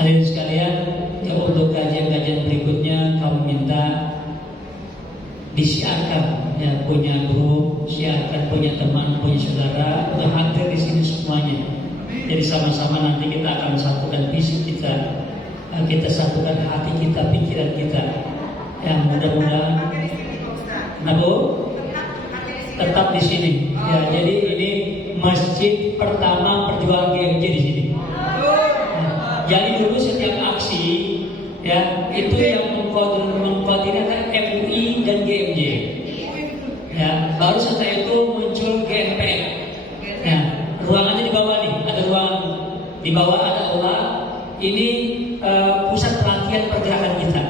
Hadirin sekalian, ya untuk kajian-kajian berikutnya kami minta disiarkan, ya punya grup, siarkan punya teman, punya saudara, udah hadir di sini semuanya. Jadi sama-sama nanti kita akan satukan visi kita, kita satukan hati kita, pikiran kita. Ya mudah-mudahan, tetap di sini. Ya jadi ini masjid pertama perjuangan GMJ di sini. Jadi dulu setiap aksi, ya itu yang mengkoordinasikan MUI dan GMJ. Ya, baru setelah itu muncul GMPM. Ya, ruangannya di bawah nih, ada ruang di bawah ada aula. Ini pusat pelatihan pergerakan kita.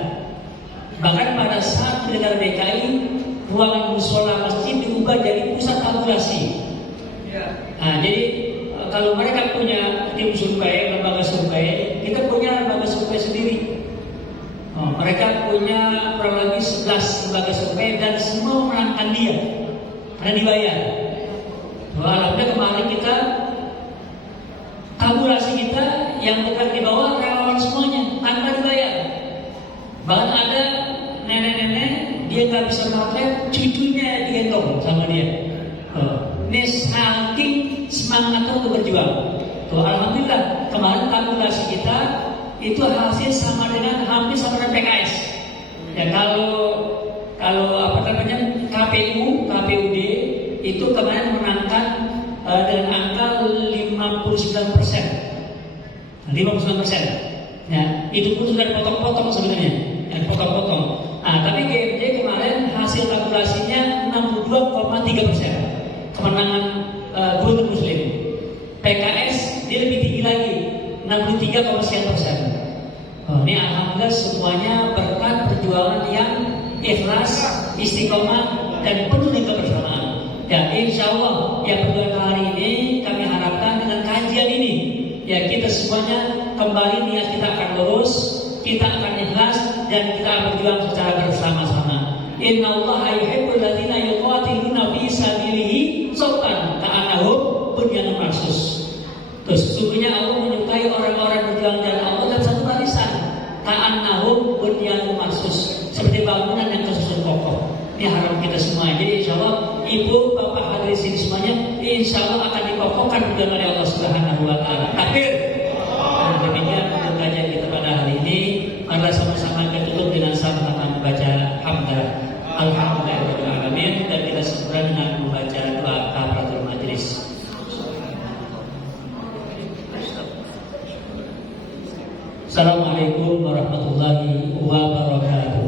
Bahkan pada saat pilkada DKI, ruangan musola masjid diubah jadi pusat tabulasi. Nah, jadi kalau mereka punya tim survei, lembaga survei, kita punya lembaga survei sendiri. Mereka punya kurang lebih 11 lembaga survei dan semua memenangkan dia karena dibayar. Alhamdulillah kemarin kita tabulasi kita yang dekat di bawah relawan semuanya tanpa dibayar. Bahkan ada nenek-nenek dia nggak bisa motret, cucunya digendong sama dia. Ini saking semangatnya untuk berjuang. Alhamdulillah kemarin tabulasi kita itu hasil sama dengan hampir sama dengan PKS. Ya kalau kalau KPUD itu kemarin menangkan dengan angka 59%. 59%. Ya, itu pun sudah dipotong-potong sebenarnya, potong-potong. Nah, tapi GMJ kemarin hasil kalkulasinya 62,3% kemenangan Gunung Muslim. PKS dia lebih tinggi lagi, 63,1%. Ini alhamdulillah semuanya berkat perjuangan yang ikhlas, istiqomah dan penuh dengan kebersamaan. Ya, insya Allah ya perjuangan hari ini kami harapkan dengan kajian ini ya kita semuanya kembali niat kita akan lurus, kita akan ikhlas dan kita akan berjuang secara bersama-sama. Innallaha yuhibbul ladzina yuqatiluna fi sabilihi shaffan ka'annahum bunyanun marsus. Terus sesungguhnya Allah menyukai orang-orang berjuang jalan Allah dalam satu barisan. Ka'annahum bunyanun marsus, seperti bangunan yang tersusun kokoh. Ini harapan kita semua. Jadi insya Allah ibu bapak hadir di sini semuanya, insya Allah akan dikokohkan oleh Allah Subhanahu Wa Taala. Takbir. Demikian untuk kajian kita pada hari ini. Mari sama-sama kita tutup dengan sama-sama membaca hamdalah. Alhamdulillahirabbil alamin, dan kita sempurna dengan membaca doa kafaratul majelis. Assalamualaikum warahmatullahi wabarakatuh.